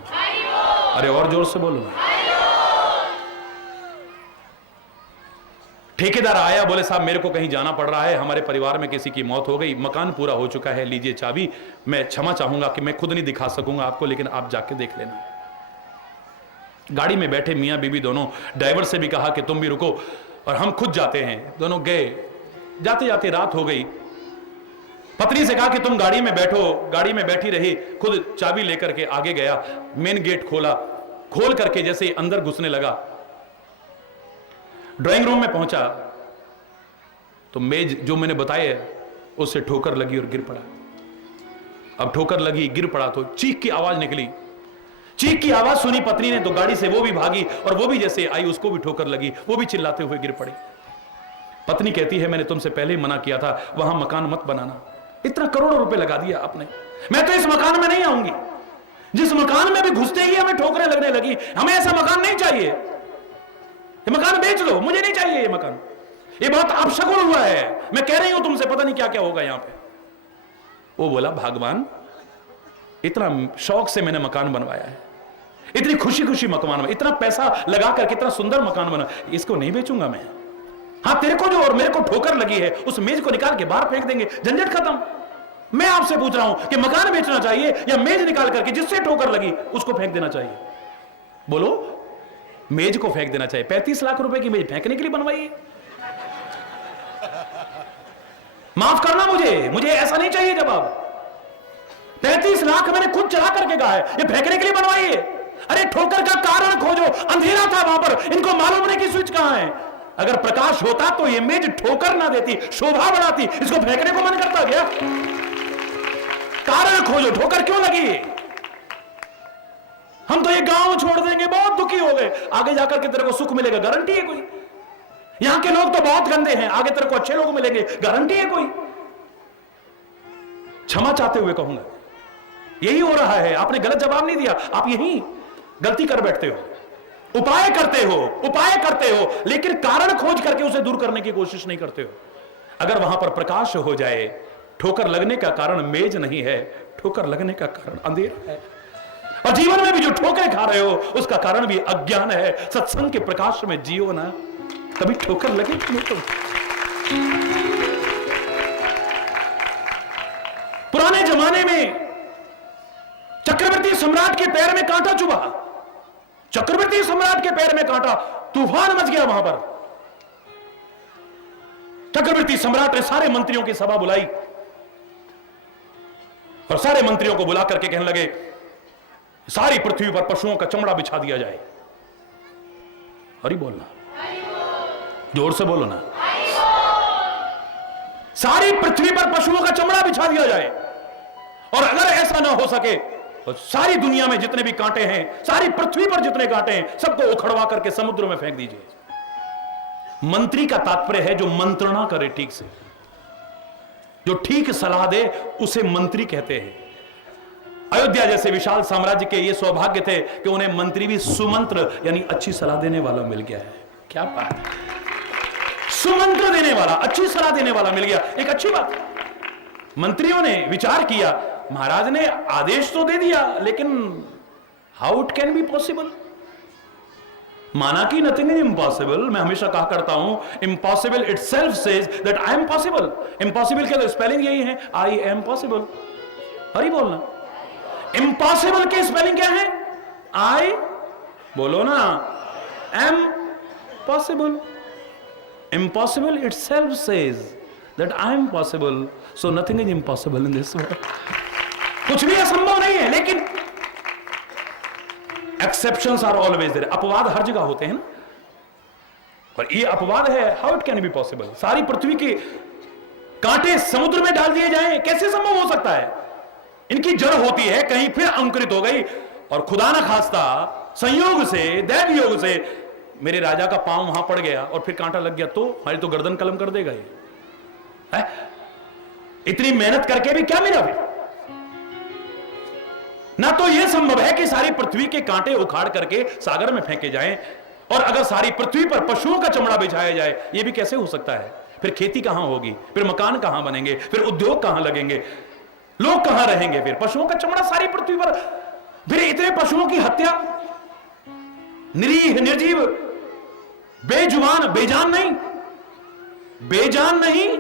अरे और जोर से बोलना। ठेकेदार आया, बोले साहब मेरे को कहीं जाना पड़ रहा है, हमारे परिवार में किसी की मौत हो गई, मकान पूरा हो चुका है, लीजिए चाबी। मैं क्षमा चाहूंगा कि मैं खुद नहीं दिखा सकूंगा आपको, लेकिन आप जाके देख लेना। गाड़ी में बैठे मियां बीबी दोनों, ड्राइवर से भी कहा कि तुम भी रुको, और हम खुद जाते हैं। दोनों गए, जाते जाते रात हो गई। पत्नी से कहा कि तुम गाड़ी में बैठो, गाड़ी में बैठी रही, खुद चाबी लेकर के आगे गया, मेन गेट खोला, खोल करके जैसे अंदर घुसने लगा, ड्राइंग रूम में पहुंचा तो मेज जो मैंने बताया उससे ठोकर लगी और गिर पड़ा। अब ठोकर लगी, गिर पड़ा तो चीख की आवाज निकली। चीख की आवाज सुनी पत्नी ने तो गाड़ी से वो भी भागी और वो भी जैसे आई उसको भी ठोकर लगी, वो भी चिल्लाते हुए गिर पड़ी। पत्नी कहती है मैंने तुमसे पहले ही मना किया था, वहां मकान मत बनाना। इतना करोड़ों रुपए लगा दिया आपने, मैं तो इस मकान में नहीं आऊंगी। जिस मकान में भी घुसते ही हमें ठोकरें लगने लगी, हमें ऐसा मकान नहीं चाहिए, ये मकान बेच लो, मुझे नहीं चाहिए ये मकान। ये बहुत अपशकुन हुआ है, मैं कह रही हूं तुमसे, पता नहीं क्या क्या होगा यहां पे। वो बोला भगवान इतना शौक से मैंने मकान बनवाया है, इतनी खुशी खुशी मकान में इतना पैसा लगा कर कितना सुंदर मकान बना, इसको नहीं बेचूंगा मैं। हाँ तेरे को जो और मेरे को ठोकर लगी है उस मेज को निकाल के बाहर फेंक देंगे, झंझट खत्म। मैं आपसे पूछ रहा हूं कि मकान बेचना चाहिए या मेज निकाल करके जिससे ठोकर लगी उसको फेंक देना चाहिए? बोलो। मेज को फेंक देना चाहिए। 35 लाख रुपए की मेज फेंकने के लिए बनवाई है? माफ करना मुझे ऐसा नहीं चाहिए जवाब। 35 लाख मैंने खुद चढ़ा करके कहा है, ये फेंकने के लिए बनवाई है? अरे ठोकर का कारण खोजो, अंधेरा था वहां पर, इनको मालूम नहीं कि स्विच कहां है। अगर प्रकाश होता तो ये मेज ठोकर ना देती, शोभा बढ़ाती, इसको फेंकने को मन करता क्या? कारण खोजो, ठोकर क्यों लगी? हम तो ये गांव छोड़ देंगे, बहुत दुखी हो गए, आगे जाकर के तेरे को सुख मिलेगा, गारंटी है कोई? यहां के लोग तो बहुत गंदे हैं, आगे तेरे को अच्छे लोग मिलेंगे, गारंटी है कोई? क्षमा चाहते हुए कहूंगा यही हो रहा है। आपने गलत जवाब नहीं दिया, आप यही गलती कर बैठते हो। उपाय करते हो लेकिन कारण खोज करके उसे दूर करने की कोशिश नहीं करते हो। अगर वहां पर प्रकाश हो जाए, ठोकर लगने का कारण मेज नहीं है, ठोकर लगने का कारण अंधेरा है। और जीवन में भी जो ठोकरें खा रहे हो उसका कारण भी अज्ञान है। सत्संग के प्रकाश में जियो ना, कभी ठोकर लगे नहीं तुम। पुराने जमाने में चक्रवर्ती सम्राट के पैर में कांटा चुभा, चक्रवर्ती सम्राट के पैर में कांटा, तूफान मच गया वहां पर। चक्रवर्ती सम्राट ने सारे मंत्रियों की सभा बुलाई और सारे मंत्रियों को बुला करके कहने लगे सारी पृथ्वी पर पशुओं का चमड़ा बिछा दिया जाए। अरे बोलना, जोर से बोलो ना। सारी पृथ्वी पर पशुओं का चमड़ा बिछा दिया जाए और अगर ऐसा ना हो सके तो सारी दुनिया में जितने भी कांटे हैं, सारी पृथ्वी पर जितने कांटे हैं, सबको उखड़वा करके समुद्र में फेंक दीजिए। मंत्री का तात्पर्य है जो मंत्रणा करे ठीक से, जो ठीक सलाह दे उसे मंत्री कहते हैं। अयोध्या जैसे विशाल साम्राज्य के ये सौभाग्य थे कि उन्हें मंत्री भी सुमंत्र यानी अच्छी सलाह देने वाला मिल गया है। क्या बात है, सुमंत्र देने वाला, अच्छी सलाह देने वाला मिल गया, एक अच्छी बात। मंत्रियों ने विचार किया, महाराज ने आदेश तो दे दिया लेकिन how it can be possible. माना कि नथिंग इज इम्पॉसिबल। मैं हमेशा कहा करता हूं impossible itself says that I am possible. Impossible के तो स्पेलिंग यही है, आई एम पॉसिबल। हरी बोलना। इम्पॉसिबल की स्पेलिंग क्या है? आई, बोलो ना, M possible. Impossible itself says that I am possible, so nothing is impossible in this world. कुछ भी असंभव नहीं है, लेकिन एक्सेप्शंस आर ऑलवेज देयर। अपवाद हर जगह होते हैं ना, और ये अपवाद है how it can be possible. सारी पृथ्वी के कांटे समुद्र में डाल दिए जाएं, कैसे संभव हो सकता है? इनकी जड़ होती है, कहीं फिर अंकुरित हो गई और खुदा ना खास्ता संयोग से, दैव योग से मेरे राजा का पांव वहां पड़ गया और फिर कांटा लग गया तो हमारी तो गर्दन कलम कर देगा ये है? इतनी मेहनत करके भी क्या मिला फिर? ना तो यह संभव है कि सारी पृथ्वी के कांटे उखाड़ करके सागर में फेंके जाएं, और अगर सारी पृथ्वी पर पशुओं का चमड़ा बिछाया जाए, यह भी कैसे हो सकता है? फिर खेती कहां होगी, फिर मकान कहां बनेंगे, फिर उद्योग कहां लगेंगे, लोग कहां रहेंगे? फिर पशुओं का चमड़ा सारी पृथ्वी पर, फिर इतने पशुओं की हत्या, निरीह निर्जीव बेजुबान, बेजान नहीं, बेजान नहीं,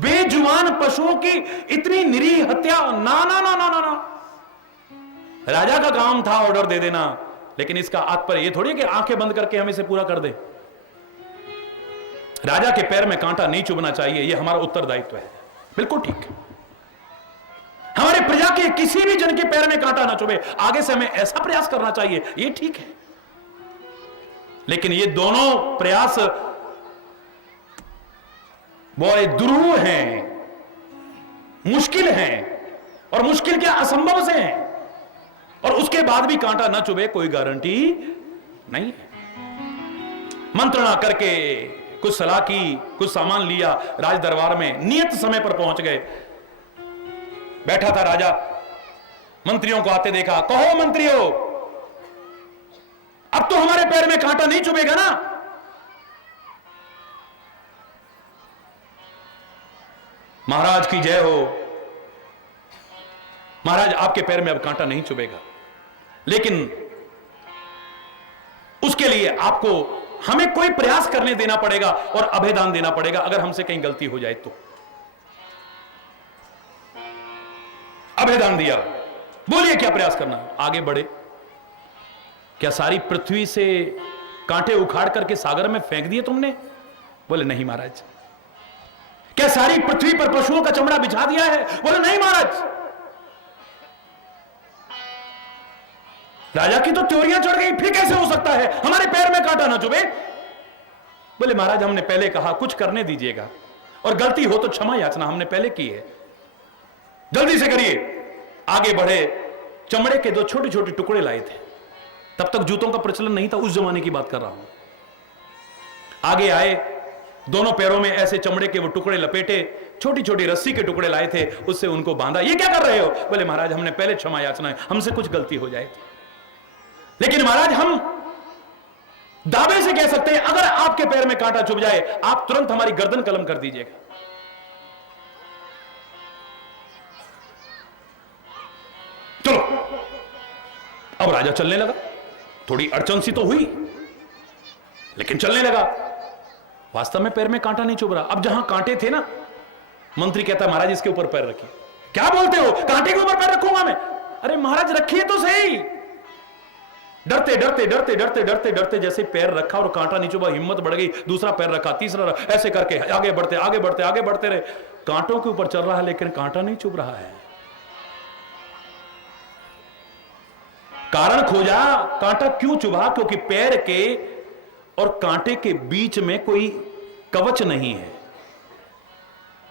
बेजुबान पशुओं की इतनी निरीह हत्या, ना ना ना ना ना ना। राजा का काम था ऑर्डर दे देना, लेकिन इसका तात्पर्य ये थोड़ी है कि आंखें बंद करके हम इसे पूरा कर दे। राजा के पैर में कांटा नहीं चुभना चाहिए, यह हमारा उत्तरदायित्व है। बिल्कुल ठीक, हमारे प्रजा के किसी भी जन के पैर में कांटा ना चुभे, आगे से हमें ऐसा प्रयास करना चाहिए, यह ठीक है। लेकिन ये दोनों प्रयास बड़े दुरूह हैं, मुश्किल हैं, और मुश्किल क्या असंभव से हैं, और उसके बाद भी कांटा ना चुभे कोई गारंटी नहीं है। मंत्रणा करके कुछ सलाह की, कुछ सामान लिया, राज दरबार में नियत समय पर पहुंच गए। बैठा था राजा, मंत्रियों को आते देखा। कहो मंत्रियों, अब तो हमारे पैर में कांटा नहीं चुभेगा ना? महाराज की जय हो। महाराज, आपके पैर में अब कांटा नहीं चुभेगा, लेकिन उसके लिए आपको हमें कोई प्रयास करने देना पड़ेगा और अभयदान देना पड़ेगा, अगर हमसे कहीं गलती हो जाए तो। अभयदान दिया। बोलिए क्या प्रयास करना? आगे बढ़े। क्या सारी पृथ्वी से कांटे उखाड़ करके सागर में फेंक दिए तुमने? बोले नहीं महाराज। क्या सारी पृथ्वी पर पशुओं का चमड़ा बिछा दिया है? बोले नहीं महाराज। राजा की तो त्योरियां चढ़ गई, फिर कैसे हो सकता है हमारे पैर में कांटा ना चुभे? बोले महाराज, हमने पहले कहा कुछ करने दीजिएगा, और गलती हो तो क्षमा याचना हमने पहले की है, जल्दी से करिए। आगे बढ़े। चमड़े के दो छोटे छोटे टुकड़े लाए थे, तब तक जूतों का प्रचलन नहीं था, उस जमाने की बात कर रहा हूं। आगे आए, दोनों पैरों में ऐसे चमड़े के वो टुकड़े लपेटे, छोटी छोटी रस्सी के टुकड़े लाए थे, उससे उनको बांधा। ये क्या कर रहे हो? बोले महाराज, हमने पहले क्षमा याचना है, हमसे कुछ गलती हो जाए। लेकिन महाराज, हम दावे से कह सकते हैं अगर आपके पैर में कांटा चुभ जाए, आप तुरंत हमारी गर्दन कलम कर दीजिएगा। चलो। अब राजा चलने लगा। थोड़ी अड़चन सी तो हुई, लेकिन चलने लगा। वास्तव में पैर में कांटा नहीं चुभ रहा। अब जहां कांटे थे ना, मंत्री कहता महाराज इसके ऊपर पैर रखिए। क्या बोलते हो? कांटे के ऊपर पैर रखूंगा मैं? अरे महाराज रखिए तो सही। डरते डरते डरते डरते डरते डरते जैसे पैर रखा और कांटा नहीं चुभा, हिम्मत बढ़ गई, दूसरा पैर रखा, तीसरा रखा, ऐसे करके आगे बढ़ते आगे बढ़ते आगे बढ़ते रहे। कांटों के ऊपर चल रहा है, लेकिन कांटा नहीं चुभ रहा है। कारण खोजा, कांटा क्यों चुभा? क्योंकि पैर के और कांटे के बीच में कोई कवच नहीं है।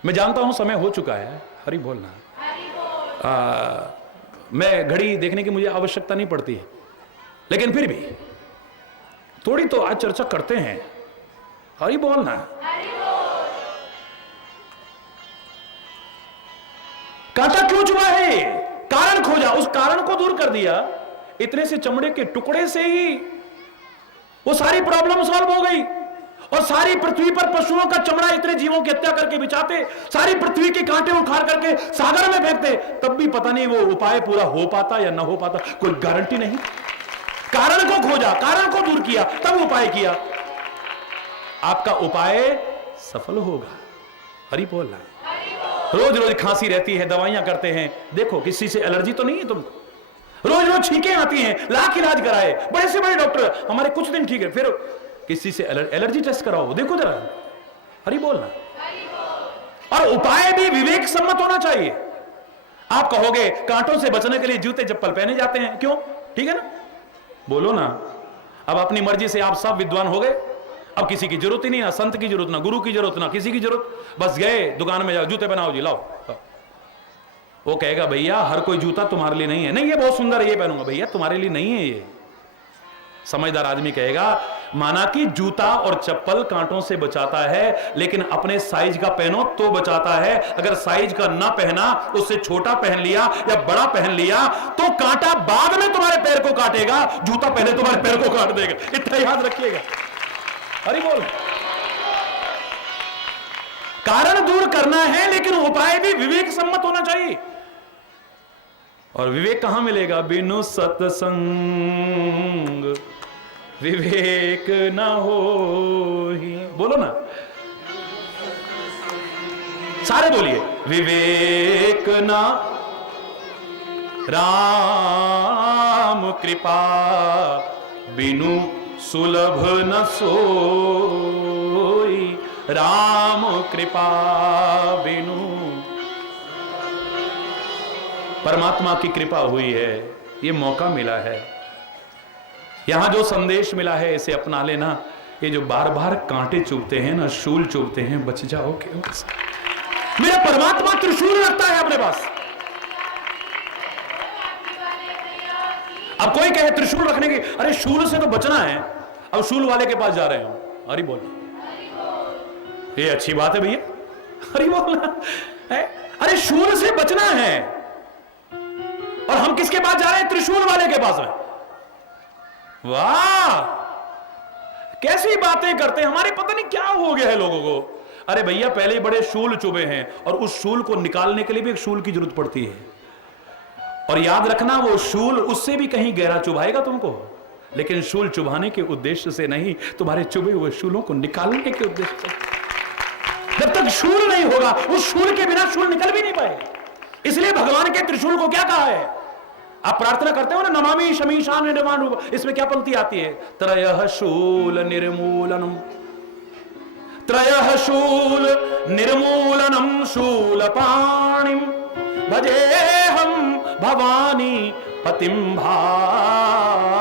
मैं जानता हूं समय हो चुका है, हरि बोलना। मैं घड़ी देखने की मुझे आवश्यकता नहीं पड़ती है, लेकिन फिर भी थोड़ी तो आज चर्चा करते हैं। हरि बोलना। कांटा क्यों चुभा है? कारण खोजा, उस कारण को दूर कर दिया। इतने से चमड़े के टुकड़े से ही वो सारी प्रॉब्लम सॉल्व हो गई। और सारी पृथ्वी पर पशुओं का चमड़ा इतने जीवों की हत्या करके बिछाते, सारी पृथ्वी के कांटे उखाड़ करके सागर में फेंकते, तब भी पता नहीं वो उपाय पूरा हो पाता या ना हो पाता, कोई गारंटी नहीं। कारण को खोजा, कारण को दूर किया, तब उपाय किया। आपका उपाय सफल होगा। हरि बोलना। रोज रोज खांसी रहती है, दवाइयां करते हैं, देखो किसी से एलर्जी तो नहीं है तुमको? रोज रोज छींकें आती हैं, लाख इलाज कराए, बड़े से बड़े डॉक्टर, हमारे कुछ दिन ठीक है, फिर किसी से एलर्जी टेस्ट कराओ, देखो जरा। हरि बोलना। और उपाय भी विवेक सम्मत होना चाहिए। आप कहोगे कांटों से बचने के लिए जूते चप्पल पहने जाते हैं, क्यों? ठीक है ना, बोलो ना। अब अपनी मर्जी से आप सब विद्वान हो गए, अब किसी की जरूरत ही नहीं, ना संत की जरूरत, ना गुरु की जरूरत, ना किसी की जरूरत। बस गए दुकान में, जाओ जूते बनाओ जी, लाओ। वो कहेगा भैया हर कोई जूता तुम्हारे लिए नहीं है। नहीं, ये बहुत सुंदर है, ये पहनूंगा। भैया तुम्हारे लिए नहीं है ये। समझदार आदमी कहेगा माना कि जूता और चप्पल कांटों से बचाता है, लेकिन अपने साइज का पहनो तो बचाता है। अगर साइज का ना पहना, उससे छोटा पहन लिया या बड़ा पहन लिया, तो कांटा बाद में तुम्हारे पैर को काटेगा, जूता पहले तुम्हारे पैर को काट देगा। इतना याद रखिएगा। हरि बोल। कारण दूर करना है, लेकिन उपाय भी विवेक सम्मत होना चाहिए। और विवेक कहां मिलेगा? बिनु सत्संग विवेक न होहि। बोलो ना, सारे बोलिए। विवेक न राम कृपा बिनु सुलभ न सोई। राम कृपा बिनु। परमात्मा की कृपा हुई है, ये मौका मिला है, यहां जो संदेश मिला है इसे अपना लेना। ये जो बार बार कांटे चुभते हैं ना, शूल चुभते हैं, बच जाओ क्यों? मेरा परमात्मा त्रिशूल रखता है अपने पास। अब कोई कहे त्रिशूल रखने की, अरे शूल से तो बचना है, अब शूल वाले के पास जा रहे हो, अरे बोल, ये अच्छी बात है भैया, अरे बोल, अरे शूल से बचना है, और हम किसके पास जा रहे हैं? त्रिशूल वाले के पास में। वाह, कैसी बातें करते हैं, हमारे पता नहीं क्या हो गया है लोगों को। अरे भैया पहले ही बड़े शूल चुभे हैं, और उस शूल को निकालने के लिए भी एक शूल की जरूरत पड़ती है। और याद रखना, वो शूल उससे भी कहीं गहरा चुभाएगा तुमको, लेकिन शूल चुभाने के उद्देश्य से नहीं, तुम्हारे चुभे हुए शूलों को निकालने के उद्देश्य से। जब तक शूल नहीं होगा, उस शूल के बिना शूल निकल भी नहीं पाएगा। इसलिए भगवान के त्रिशूल को क्या कहा है? आप प्रार्थना करते हो ना, नमामि शमीशान निर्माण रूप, इसमें क्या पंक्ति आती है? त्रयः शूल निर्मूलनम, त्रयः शूल निर्मूलनम शूलपाणिम भजेहम भवानी पतिम भावगम्यम।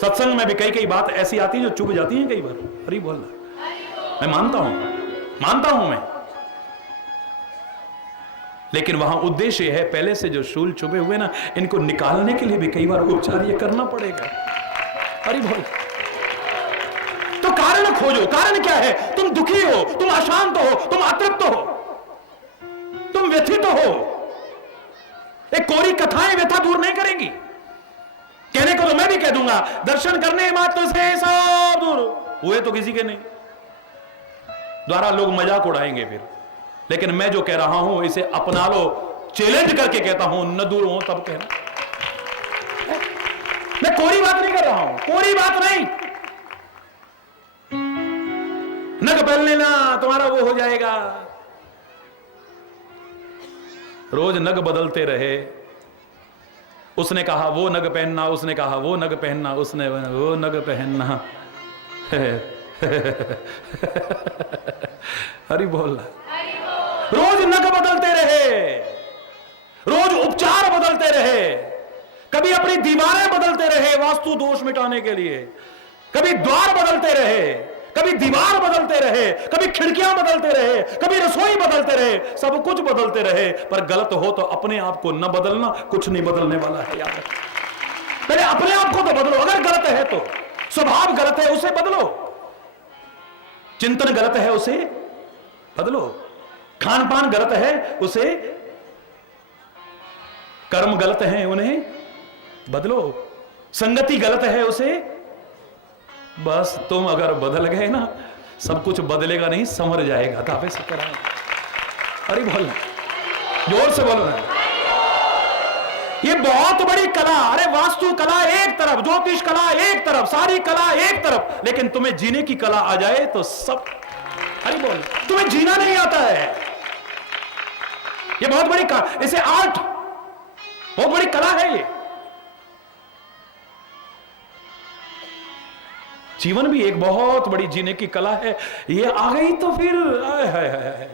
सत्संग में भी कई बात ऐसी आती है जो चुभ जाती है कई बार। अरे बोल, मैं मानता हूं मैं, लेकिन वहां उद्देश्य है, पहले से जो शूल चुभे हुए ना, इनको निकालने के लिए भी कई बार उपचार ये करना पड़ेगा। अरे बोल, तो कारण खोजो, कारण क्या है? तुम दुखी हो, तुम अशांत हो, तुम अतृप्त हो, तुम व्यथित हो। एक कोरी कथाएं व्यथा दूर नहीं करेंगी। कहने को तो मैं भी कह दूंगा, दर्शन करने मात्र से सब दूर हुए तो किसी के नहीं, द्वारा लोग मजाक उड़ाएंगे फिर। लेकिन मैं जो कह रहा हूं इसे अपना लो, चैलेंज करके कहता हूं, न दूर हो तब कहना। मैं कोरी बात नहीं कर रहा हूं, कोरी बात नहीं। नग पहन लेना तुम्हारा वो हो जाएगा, रोज नग बदलते रहे। उसने कहा वो नग पहनना, उसने कहा वो नग पहनना, उसने वो नग पहनना। हरि बोल, रोज नग बदलते रहे, रोज उपचार बदलते रहे, कभी अपनी दीवारें बदलते रहे वास्तु दोष मिटाने के लिए, कभी द्वार बदलते रहे, कभी दीवार बदलते रहे, कभी खिड़कियां बदलते रहे, कभी रसोई बदलते रहे, सब कुछ बदलते रहे। पर गलत हो तो अपने आप को न बदलना, कुछ नहीं बदलने वाला है। यार पहले अपने आप को तो बदलो। अगर गलत है तो, स्वभाव गलत है उसे बदलो, चिंतन गलत है उसे बदलो, खान पान गलत है उसे, कर्म गलत है उन्हें बदलो, संगति गलत है उसे। बस तुम अगर बदल गए ना, सब कुछ बदलेगा नहीं, संवर जाएगा। दावे से करा, अरे बोल, जोर से बोलो ना। ये बहुत बड़ी कला, अरे वास्तु कला एक तरफ, ज्योतिष कला एक तरफ, सारी कला एक तरफ, लेकिन तुम्हें जीने की कला आ जाए तो सब। अरे बोल, तुम्हें जीना नहीं आता है, ये बहुत बड़ी कला, इसे आर्ट, बहुत बड़ी कला है ये। जीवन भी एक बहुत बड़ी जीने की कला है। ये आ गई तो फिर है।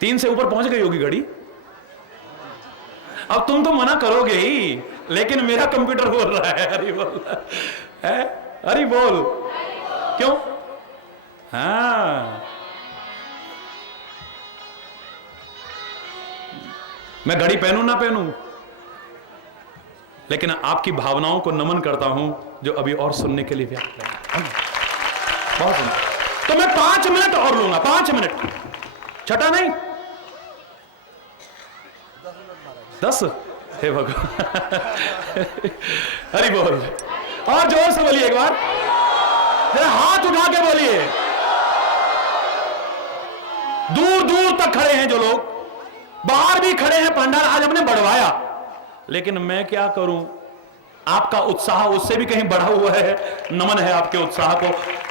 3 से ऊपर पहुंच गई होगी घड़ी। अब तुम तो मना करोगे ही, लेकिन मेरा कंप्यूटर बोल रहा है अरे बोल है, अरे बोल, क्यों? हाँ, मैं घड़ी पहनूं ना पहनूं, लेकिन आपकी भावनाओं को नमन करता हूं जो अभी और सुनने के लिए व्याकुल है। बहुत सुन, तो मैं 5 मिनट और लूंगा, 5 मिनट, छठा नहीं 10। हे भगवान, हरि बोल, और जोर से बोलिए एक बार, जरा हाथ उठा के बोलिए। दूर दूर तक खड़े हैं जो लोग, बाहर भी खड़े हैं, पंडाल आज हमने बढ़वाया, लेकिन मैं क्या करूं, आपका उत्साह उससे भी कहीं बढ़ा हुआ है। नमन है आपके उत्साह को,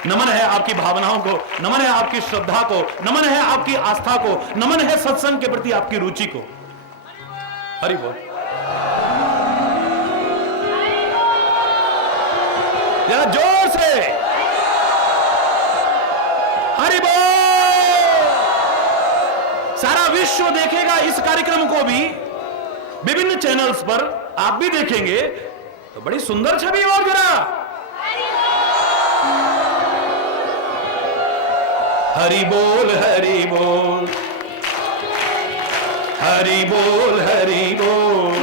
नमन है आपकी भावनाओं को, नमन है आपकी श्रद्धा को, नमन है आपकी आस्था को, नमन है सत्संग के प्रति आपकी रुचि को। हरि बोल, जरा जोर से हरि बोल। सारा विश्व देखेगा इस कार्यक्रम को भी, विभिन्न चैनल्स पर आप भी देखेंगे, तो बड़ी सुंदर छवि। और जरा हरि बोल हरि बोल, हरि बोल हरि बोल,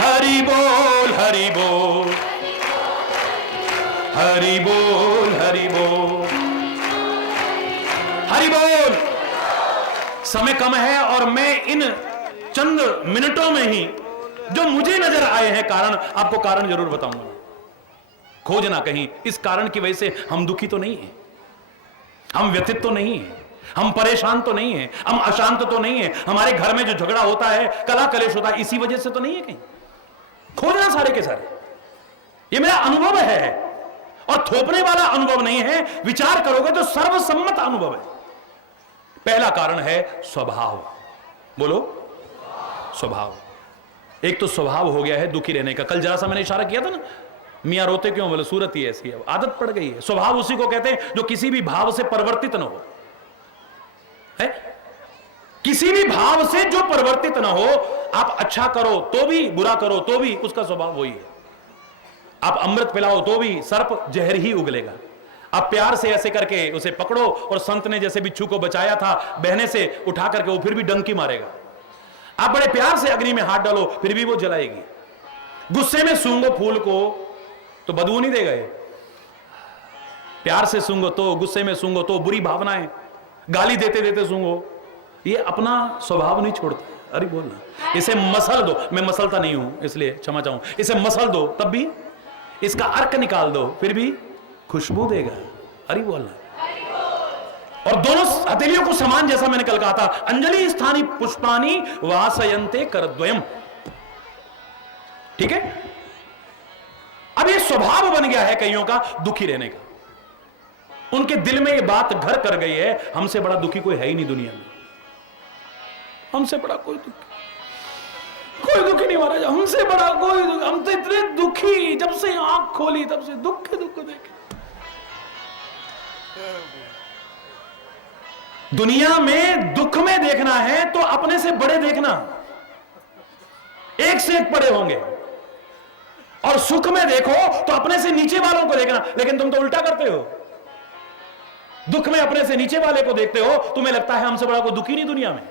हरि बोल हरि बोल, हरि बोल हरि बोल, हरि बोल। समय कम है और मैं इन चंद मिनटों में ही जो मुझे नजर आए हैं कारण, आपको कारण जरूर बताऊंगा। खोजना कहीं इस कारण की वजह से हम दुखी तो नहीं है, हम व्यथित तो नहीं है, हम परेशान तो नहीं है, हम अशांत तो नहीं है, हमारे घर में जो झगड़ा होता है, कला कलेश होता है, इसी वजह से तो नहीं है कहीं। खोजना सारे के सारे, ये मेरा अनुभव है और थोपने वाला अनुभव नहीं है। विचार करोगे तो सर्वसम्मत अनुभव है। पहला कारण है स्वभाव। बोलो स्वभाव। एक तो स्वभाव हो गया है दुखी रहने का। कल जरा सा मैंने इशारा किया था ना, मियां रोते क्यों? बोले सूरत ही ऐसी है, आदत पड़ गई है। स्वभाव उसी को कहते हैं जो किसी भी भाव से परिवर्तित न हो, है? किसी भी भाव से जो परिवर्तित ना हो। आप अच्छा करो तो भी, बुरा करो तो भी, उसका स्वभाव वही है। आप अमृत पिलाओ तो भी सर्प जहर ही उगलेगा। आप प्यार से ऐसे करके उसे पकड़ो, और संत ने जैसे बिच्छू को बचाया था बहने से उठा करके, वो फिर भी डंकी मारेगा। आप बड़े प्यार से अग्नि में हाथ डालो फिर भी वो जलाएगी। गुस्से में सूंघो फूल को तो बदबू नहीं देगा ये। प्यार से सूंघो तो, गुस्से में सूंघो तो, बुरी भावनाएं, गाली देते देते सूंघो, ये अपना स्वभाव नहीं छोड़ता। अरे बोलना, इसे मसल दो। मैं मसलता नहीं हूं इसलिए क्षमा चाहूं। इसे मसल दो तब भी, इसका अर्क निकाल दो फिर भी खुशबू देगा। अरे बोलना। और दोनों हथेलियों को समान, जैसा मैंने कल कहा था, अंजलि स्थानी पुष्पानी वासयन्ते करद्वयम। ठीक है। अब ये स्वभाव बन गया है कईयों का दुखी रहने का। उनके दिल में ये बात घर कर गई है, हमसे बड़ा दुखी कोई है ही नहीं दुनिया में। हमसे बड़ा कोई दुखी नहीं महाराज, हमसे बड़ा कोई दुखी। हम तो इतने दुखी, जब से आंख खोली तब से दुख दुख देखे। दुनिया में दुख में देखना है तो अपने से बड़े देखना, एक से एक बड़े होंगे। और सुख में देखो तो अपने से नीचे वालों को देखना। लेकिन तुम तो उल्टा करते हो, दुख में अपने से नीचे वाले को देखते हो, तुम्हें लगता है हमसे बड़ा कोई दुखी नहीं दुनिया में।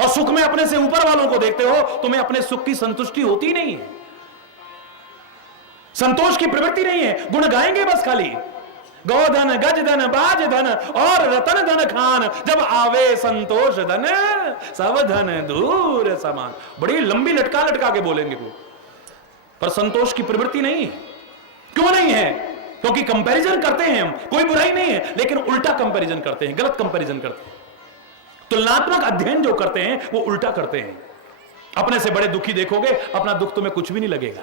और सुख में अपने से ऊपर वालों को देखते हो, तुम्हें अपने सुख की संतुष्टि होती नहीं है, संतोष की प्रवृत्ति नहीं है। गुण गाएंगे बस खाली, गोधन गज धन बाज धन और रतन धन खान, जब आवे संतोष धन सब धन दूर समान। बड़ी लंबी लटका लटका के बोलेंगे वो, पर संतोष की प्रवृत्ति नहीं है। क्यों नहीं है? क्योंकि कंपैरिजन करते हैं हम। कोई बुराई नहीं है, लेकिन उल्टा कंपैरिजन करते हैं, गलत कंपैरिजन करते हैं। तुलनात्मक अध्ययन जो करते हैं वो उल्टा करते हैं। अपने से बड़े दुखी देखोगे, अपना दुख तुम्हें कुछ भी नहीं लगेगा।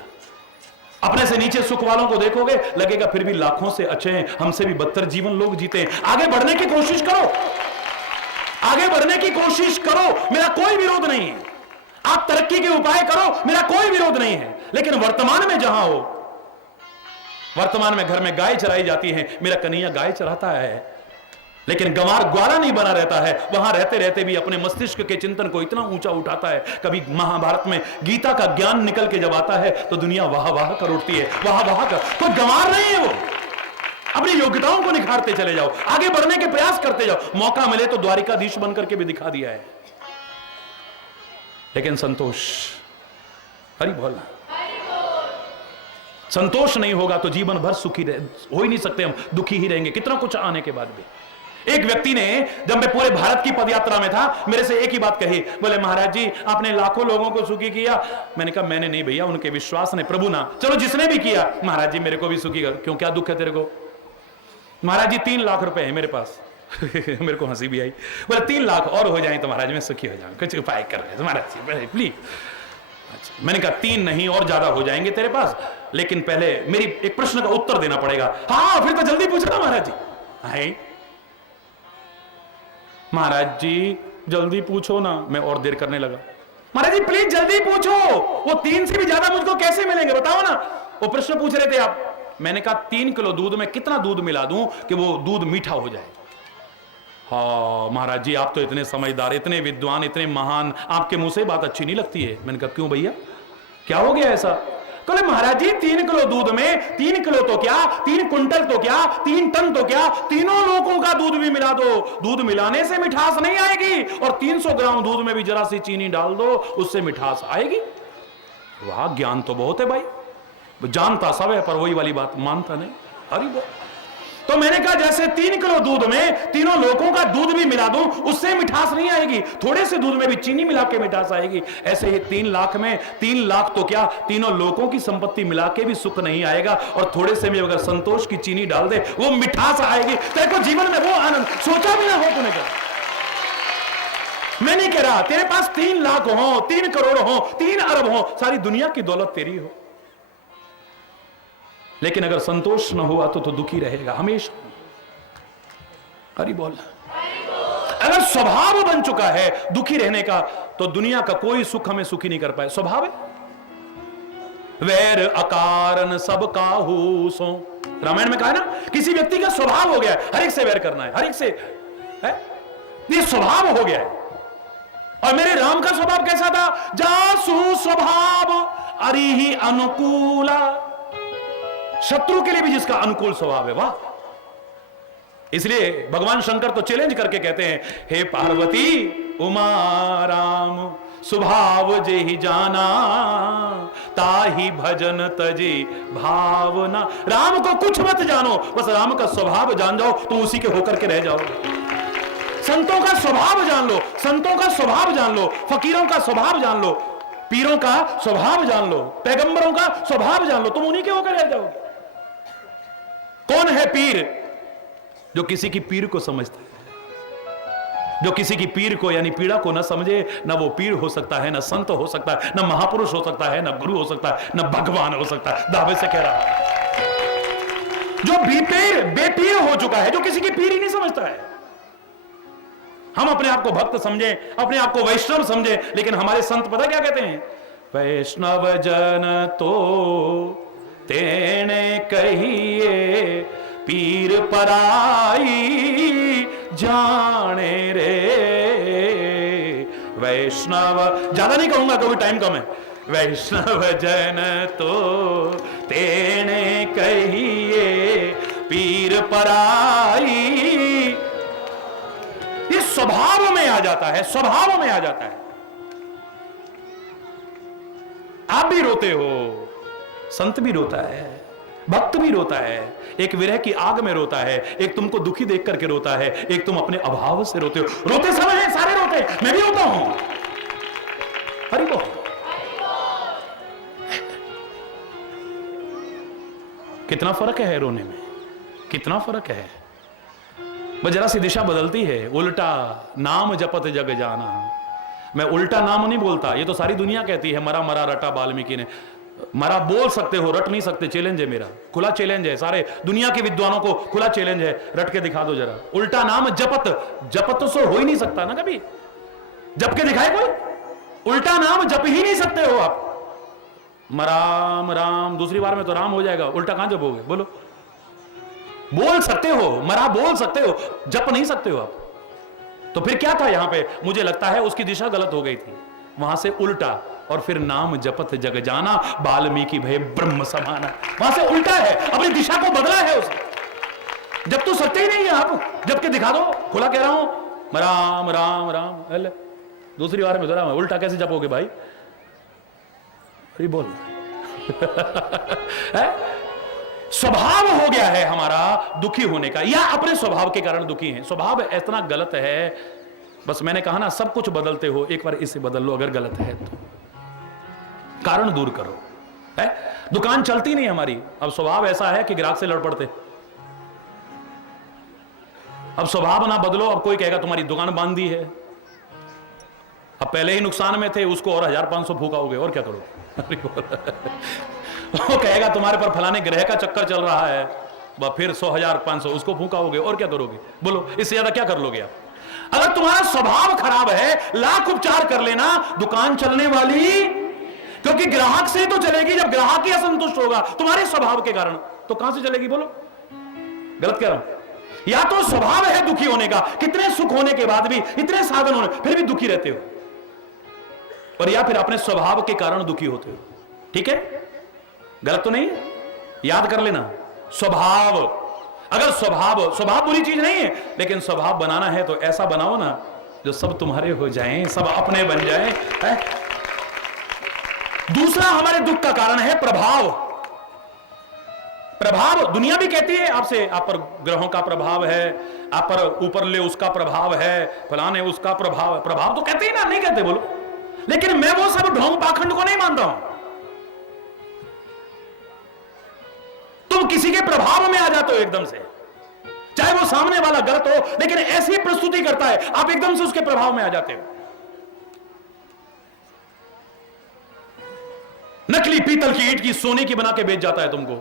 अपने से नीचे सुख वालों को देखोगे, लगेगा फिर भी लाखों से अच्छे हैं, हमसे भी बदतर जीवन लोग जीते हैं। आगे बढ़ने की कोशिश करो, आगे बढ़ने की कोशिश करो, मेरा कोई विरोध नहीं है। आप तरक्की के उपाय करो, मेरा कोई विरोध नहीं है। लेकिन वर्तमान में जहां हो, वर्तमान में घर में गाय चराई जाती है, मेरा कन्हैया गाय चराता है, लेकिन गंवार ग्वाला नहीं बना रहता है। वहां रहते रहते भी अपने मस्तिष्क के चिंतन को इतना ऊंचा उठाता है। कभी महाभारत में गीता का ज्ञान निकल के जब आता है तो दुनिया वाह वाह कर उठती है, वाह वाह कर। कोई गंवार नहीं है वो। अपनी योग्यताओं को निखारते चले जाओ, आगे बढ़ने के प्रयास करते जाओ। मौका मिले तो द्वारिकाधीश बनकर के भी दिखा दिया है। लेकिन संतोष, हरि बोलना, संतोष नहीं होगा तो जीवन भर सुखी हो ही नहीं सकते हम, दुखी ही रहेंगे कितना कुछ आने के बाद भी। एक व्यक्ति ने, जब मैं पूरे भारत की पदयात्रा में था, मेरे से एक ही बात कही, बोले महाराज जी आपने लाखों लोगों को सुखी किया। मैंने कहा मैंने नहीं भैया, उनके विश्वास ने, प्रभु ना। चलो जिसने भी किया, महाराज जी मेरे को भी सुखी कर। क्यों, क्या दुख है तेरे को? महाराज जी 3 लाख रुपए है मेरे पास। मेरे को हंसी भी आई। बोले 3 लाख और हो जाए तो महाराज मैं सुखी हो जाऊं, कुछ उपाय कर रहे महाराज जी प्लीज। अच्छा, मैंने कहा 3 नहीं और ज्यादा हो जाएंगे तेरे पास, लेकिन पहले मेरी एक प्रश्न का उत्तर देना पड़ेगा। हाँ फिर तो जल्दी पूछना महाराज जी। हाय महाराज जी जल्दी पूछो ना। मैं और देर करने लगा। महाराज जी प्लीज जल्दी पूछो, वो 3 से भी ज्यादा मुझको कैसे मिलेंगे बताओ ना। वो प्रश्न पूछ रहे थे आप। मैंने कहा 3 किलो दूध में कितना दूध मिला दूं कि वो दूध मीठा हो जाए। हाँ महाराज जी आप तो इतने समझदार, इतने विद्वान, इतने महान, आपके मुंह से बात अच्छी नहीं लगती है। मैंने कहा क्यों भैया? क्या हो गया ऐसा? बोले महाराज जी 3 किलो दूध में 3 किलो तो क्या, 3 कुंटल तो क्या, 3 टन तो क्या, तीनों लोगों का दूध भी मिला दो, दूध मिलाने से मिठास नहीं आएगी, और 300 ग्राम दूध में भी जरा सी चीनी डाल दो, उससे मिठास आएगी। वाह, ज्ञान तो बहुत है भाई, जानता सब है पर वही वाली बात मानता नहीं। अरे वो तो मैंने कहा जैसे 3 किलो दूध में तीनों लोगों का दूध भी मिला दूं, उससे मिठास नहीं आएगी, थोड़े से दूध में भी चीनी मिला के मिठास आएगी, ऐसे ही 3 लाख में 3 लाख तो क्या, तीनों लोगों की संपत्ति मिला के भी सुख नहीं आएगा, और थोड़े से में अगर संतोष की चीनी डाल दे वो मिठास आएगी। तेरे को जीवन में वो आनंद सोचा भी ना हो तूने क्या? मैं नहीं कह रहा तेरे पास 3 लाख हो, 3 करोड़ हो, 3 अरब हो, सारी दुनिया की दौलत तेरी हो, लेकिन अगर संतोष न हुआ तो दुखी रहेगा हमेशा। हरि बोल। अगर स्वभाव बन चुका है दुखी रहने का, तो दुनिया का कोई सुख हमें सुखी नहीं कर पाए। स्वभाव है। वैर अकारण सब काहू सो, रामायण में कहा है ना, किसी व्यक्ति का स्वभाव हो गया है हर एक से वैर करना है, हर एक से है, ये स्वभाव हो गया है। और मेरे राम का स्वभाव कैसा था? जासु स्वभाव अरि ही अनुकूला, शत्रु के लिए भी जिसका अनुकूल स्वभाव है। वाह, इसलिए भगवान शंकर तो चैलेंज करके कहते हैं, हे पार्वती उमा राम स्वभाव जे ही जाना, ताही भजन तजी भावना। राम को कुछ मत जानो, बस राम का स्वभाव जान जाओ तो उसी के होकर के रह जाओगे। संतों का स्वभाव जान लो, संतों का स्वभाव जान लो, फकीरों का स्वभाव जान लो, पीरों का स्वभाव जान लो, पैगंबरों का स्वभाव जान लो, तुम उन्हीं के होकर रह जाओगे। कौन है पीर? जो किसी की पीर को समझता है, जो किसी की पीर को यानी पीड़ा को न समझे, न वो पीर हो सकता है, न संत हो सकता है, न महापुरुष हो सकता है, न गुरु हो सकता है, न भगवान हो सकता है। दावे से कह रहा है, जो बेपीर हो चुका है, जो किसी की पीर ही नहीं समझता है। हम अपने आप को भक्त समझे, अपने आप को वैष्णव समझे, लेकिन हमारे संत पता क्या कहते हैं? वैष्णव जन तो तेने कहिए, पीर पराई जाने रे। वैष्णव, ज्यादा नहीं कहूंगा क्योंकि टाइम कम है। वैष्णव जन तो तेने कहिए, पीर पराई। ये स्वभाव में आ जाता है, स्वभाव में आ जाता है। आप भी रोते हो, संत भी रोता है, भक्त भी रोता है, एक विरह की आग में रोता है, एक तुमको दुखी देख करके रोता है, एक तुम अपने अभाव से रोते हो। रोते समय है, सारे रोते हैं, मैं भी रोता हूं। हरि बोल। कितना फर्क है रोने में, कितना फर्क है। बस जरा सी दिशा बदलती है। उल्टा नाम जपत जग जाना। मैं उल्टा नाम नहीं बोलता, ये तो सारी दुनिया कहती है, मरा मरा रटा वाल्मीकि ने। मरा बोल सकते हो, रट नहीं सकते। चैलेंज है मेरा, खुला चैलेंज है, सारे दुनिया के विद्वानों को खुला चैलेंज है, रट के दिखा दो जरा। उल्टा नाम जपत, जपत तो सो हो ही नहीं सकता ना, कभी जप के दिखाए कोई? उल्टा नाम जप ही नहीं सकते हो आप। मराम राम, दूसरी बार में तो राम हो जाएगा, उल्टा कहां जपोगे? बोलो। बोल सकते हो, मरा बोल सकते हो, जप नहीं सकते हो आप। तो फिर क्या था यहां पे? मुझे लगता है उसकी दिशा गलत हो गई थी, वहां से उल्टा, और फिर नाम जपत जग जाना, वाल्मीकि भय ब्रह्म समाना। वहां से उल्टा है, अपनी दिशा को बदला है उसने। जब तो सकते ही नहीं है आप, जब के दिखा दो। खुला कह रहा हूं, राम राम राम। दूसरी बार में जरा उल्टा कैसे जपोगे भाई? बोल। स्वभाव हो गया है हमारा दुखी होने का, या अपने स्वभाव के कारण दुखी हैं। स्वभाव इतना गलत है, बस मैंने कहा ना, सब कुछ बदलते हो, एक बार इसे बदल लो अगर गलत है तो। कारण दूर करो। है दुकान चलती नहीं हमारी, अब स्वभाव ऐसा है कि ग्राहक से लड़ पड़ते। अब स्वभाव ना बदलो, अब कोई कहेगा तुम्हारी दुकान बांध दी है। अब पहले ही नुकसान में थे, उसको और 1500 फूकाओगे, और क्या करोगे? वो कहेगा तुम्हारे पर फलाने ग्रह का चक्कर चल रहा है, फिर 100 1500 उसको फूकाओगे, और क्या करोगे? बोलो, इससे ज्यादा क्या कर लोगे आप? अगर तुम्हारा स्वभाव खराब है, लाख उपचार कर लेना, दुकान चलने वाली, क्योंकि ग्राहक से तो चलेगी जब ग्राहक ही असंतुष्ट होगा तुम्हारे स्वभाव के कारण, तो कहां से चलेगी? बोलो, गलत कह रहा हूं? या तो स्वभाव है दुखी होने का, कितने सुख होने के बाद भी, इतने साधन होने फिर भी दुखी रहते हो, और या फिर अपने स्वभाव के कारण दुखी होते हो। ठीक है, गलत तो नहीं है, याद कर लेना। स्वभाव, अगर स्वभाव बुरी चीज नहीं है, लेकिन स्वभाव बनाना है तो ऐसा बनाओ ना जो सब तुम्हारे हो जाएं, सब अपने बन जाएं, है? दूसरा हमारे दुख का कारण है प्रभाव। प्रभाव दुनिया भी कहती है आपसे, आप पर ग्रहों का प्रभाव है, आप पर ऊपर ले उसका प्रभाव है, फलाने उसका प्रभाव है। प्रभाव तो कहते ही ना, नहीं कहते बोलो, लेकिन मैं वो सब ढोंग पाखंड को नहीं मानता हूं। तुम किसी के प्रभाव में आ जाते हो एकदम से, चाहे वो सामने वाला गलत हो, लेकिन ऐसी प्रस्तुति करता है, आप एकदम से उसके प्रभाव में आ जाते हो। नकली पीतल की ईंट की सोने की बना के बेच जाता है तुमको,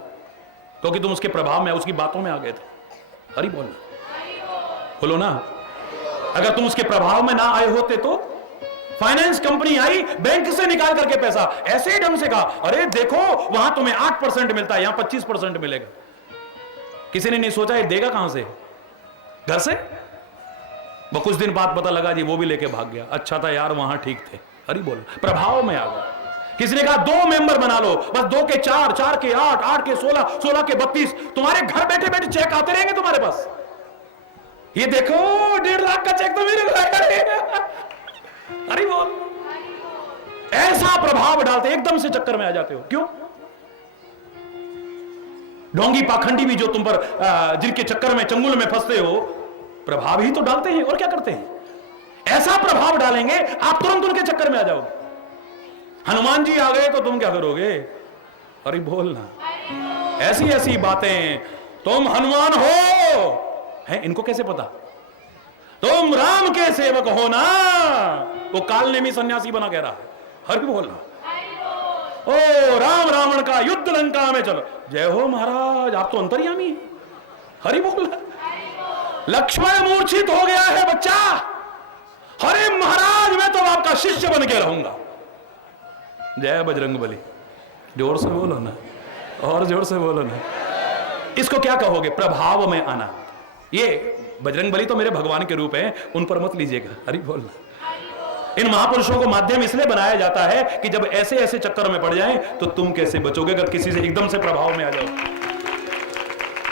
क्योंकि तुम उसके प्रभाव में, उसकी बातों में आ गए थे। हरी बोलो ना। अगर तुम उसके प्रभाव में ना आए होते तो फाइनेंस कंपनी आई, बैंक से निकाल करके पैसा ऐसे ही ढंग से कहा, अरे देखो वहां तुम्हें 8% मिलता है, यहां 25% मिलेगा। किसी ने नहीं सोचा ये देगा कहां से, घर से। वो कुछ दिन बाद पता लगा जी वो भी लेके भाग गया, अच्छा था यार वहां ठीक थे। अरे बोलो, प्रभाव में आ गया। किसी ने कहा 2 मेंबर बना लो, बस 2 के 4, 4 के 8, 8 के 16, 16 के 32, तुम्हारे घर बैठे बैठे चेक आते रहेंगे तुम्हारे पास। ये देखो 1.5 लाख का चेक तो मेरे को आया। अरे बोल, ऐसा प्रभाव डालते, एकदम से चक्कर में आ जाते हो। क्यों? ढोंगी पाखंडी भी जो तुम पर जिनके चक्कर में, चंगुल में फंसते हो, प्रभाव ही तो डालते हैं। और क्या करते हैं? ऐसा प्रभाव डालेंगे आप तुरंत उनके चक्कर में आ जाओगे। हनुमान जी आ गए तो तुम क्या करोगे? अरे बोलना, ऐसी ऐसी बातें, तुम हनुमान हो है, इनको कैसे पता? तुम राम के सेवक हो ना। वो काल ने भी सन्यासी बना कह रहा है। हरि बोलना, ओ राम रावण का युद्ध लंका में चलो। जय हो महाराज, आप तो अंतर्यामी हैं। हरि बोलना। लक्ष्मण मूर्छित हो गया है बच्चा, हरे महाराज मैं तो आपका शिष्य बन के रहूंगा। जय बजरंग बली। जोर से बोलो ना, और जोर से बोलो ना। इसको क्या कहोगे? प्रभाव में आना। ये बजरंग बली तो मेरे भगवान के रूप हैं, उन पर मत लीजिएगा। हरि बोलना। इन महापुरुषों को माध्यम इसलिए बनाया जाता है कि जब ऐसे ऐसे चक्कर में पड़ जाएं तो तुम कैसे बचोगे, अगर किसी से एकदम से प्रभाव में आ जाओ।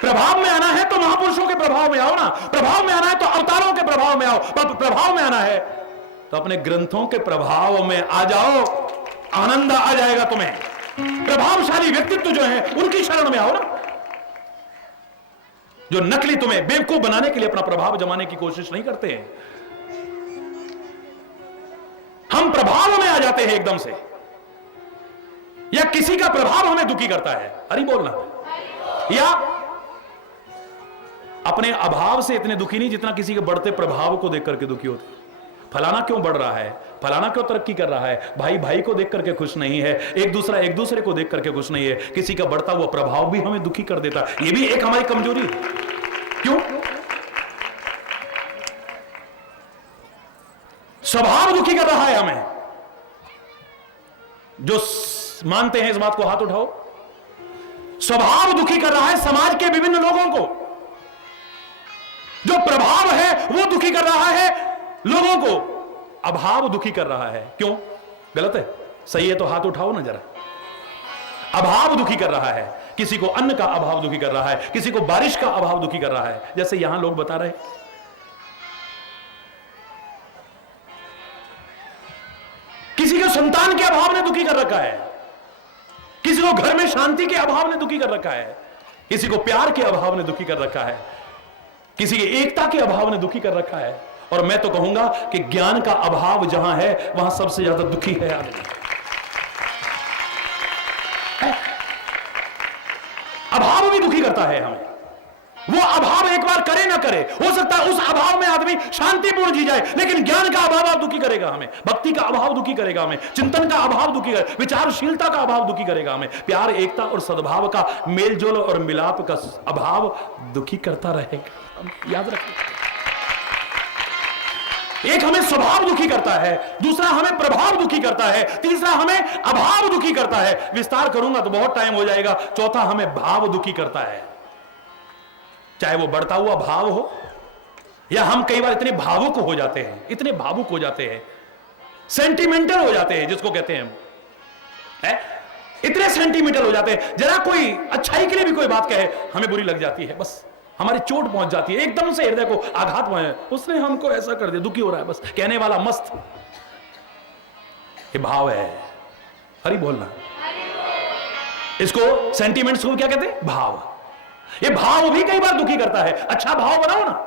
प्रभाव में आना है तो महापुरुषों के प्रभाव में आओ ना। प्रभाव में आना है तो अवतारों के प्रभाव में आओ। प्रभाव में आना है तो अपने ग्रंथों के प्रभाव में आ जाओ, आनंद आ जाएगा तुम्हें। प्रभावशाली व्यक्तित्व जो है उनकी शरण में आओ ना, जो नकली तुम्हें बेवकूफ बनाने के लिए अपना प्रभाव जमाने की कोशिश नहीं करते हैं। हम प्रभाव में आ जाते हैं एकदम से, या किसी का प्रभाव हमें दुखी करता है। अरे बोलना। या अपने अभाव से इतने दुखी नहीं जितना किसी के बढ़ते प्रभाव को देख करके दुखी होते। फलाना क्यों बढ़ रहा है, फलाना क्यों तरक्की कर रहा है, भाई भाई को देख करके खुश नहीं है, एक दूसरे को देख करके खुश नहीं है। किसी का बढ़ता हुआ प्रभाव भी हमें दुखी कर देता है। यह भी एक हमारी कमजोरी है। क्यों? स्वभाव दुखी कर रहा है हमें। जो मानते हैं इस बात को हाथ उठाओ। स्वभाव दुखी कर रहा है समाज के विभिन्न लोगों को। जो प्रभाव है वो दुखी कर रहा है लोगों को, अभाव दुखी कर रहा है। क्यों? गलत है? सही है तो हाथ उठाओ ना जरा। अभाव दुखी कर रहा है, किसी को अन्न का अभाव दुखी कर रहा है, किसी को बारिश का अभाव दुखी कर रहा है। जैसे यहां लोग बता रहे, किसी को संतान के अभाव ने दुखी कर रखा है, किसी को घर में शांति के अभाव ने दुखी कर रखा है, किसी को प्यार के अभाव ने दुखी कर रखा है, किसी की एकता के अभाव ने दुखी कर रखा है। और मैं तो कहूंगा कि ज्ञान का अभाव जहां है वहां सबसे ज्यादा दुखी है आदमी। अभाव भी दुखी करता है हमें। वो अभाव एक बार करे ना करे, हो सकता है उस अभाव में आदमी शांतिपूर्ण जी जाए, लेकिन ज्ञान का अभाव दुखी करेगा हमें, भक्ति का अभाव दुखी करेगा हमें, चिंतन का अभाव दुखी करेगा, विचारशीलता का अभाव दुखी करेगा हमें, प्यार एकता और सद्भाव का मेलजोल और मिलाप का अभाव दुखी करता रहेगा। याद रखिए, एक हमें स्वभाव दुखी करता है, दूसरा हमें प्रभाव दुखी करता है, तीसरा हमें अभाव दुखी करता है। विस्तार करूंगा तो बहुत टाइम हो जाएगा। चौथा हमें भाव दुखी करता है, चाहे वो बढ़ता हुआ भाव हो, या हम कई बार इतने भावुक हो जाते हैं, इतने भावुक हो जाते हैं, सेंटिमेंटल हो जाते हैं, जिसको कहते हैं हम। इतने सेंटीमीटर हो जाते हैं, जरा कोई अच्छाई के लिए भी कोई बात कहे हमें बुरी लग जाती है, बस हमारी चोट पहुंच जाती है, एकदम से हृदय को आघात पहुंचे, उसने हमको ऐसा कर दिया, दुखी हो रहा है, बस कहने वाला मस्त। ये भाव है, हरि बोलना। इसको सेंटीमेंट्स को क्या कहते हैं? भाव। ये भाव भी कई बार दुखी करता है, अच्छा भाव बनाओ ना।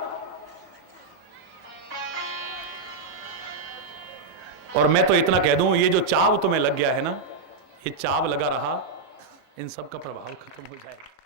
और मैं तो इतना कह दूं, ये जो चाव तुम्हें लग गया है ना, ये चाव लगा रहा, इन सब का प्रभाव खत्म हो जाएगा।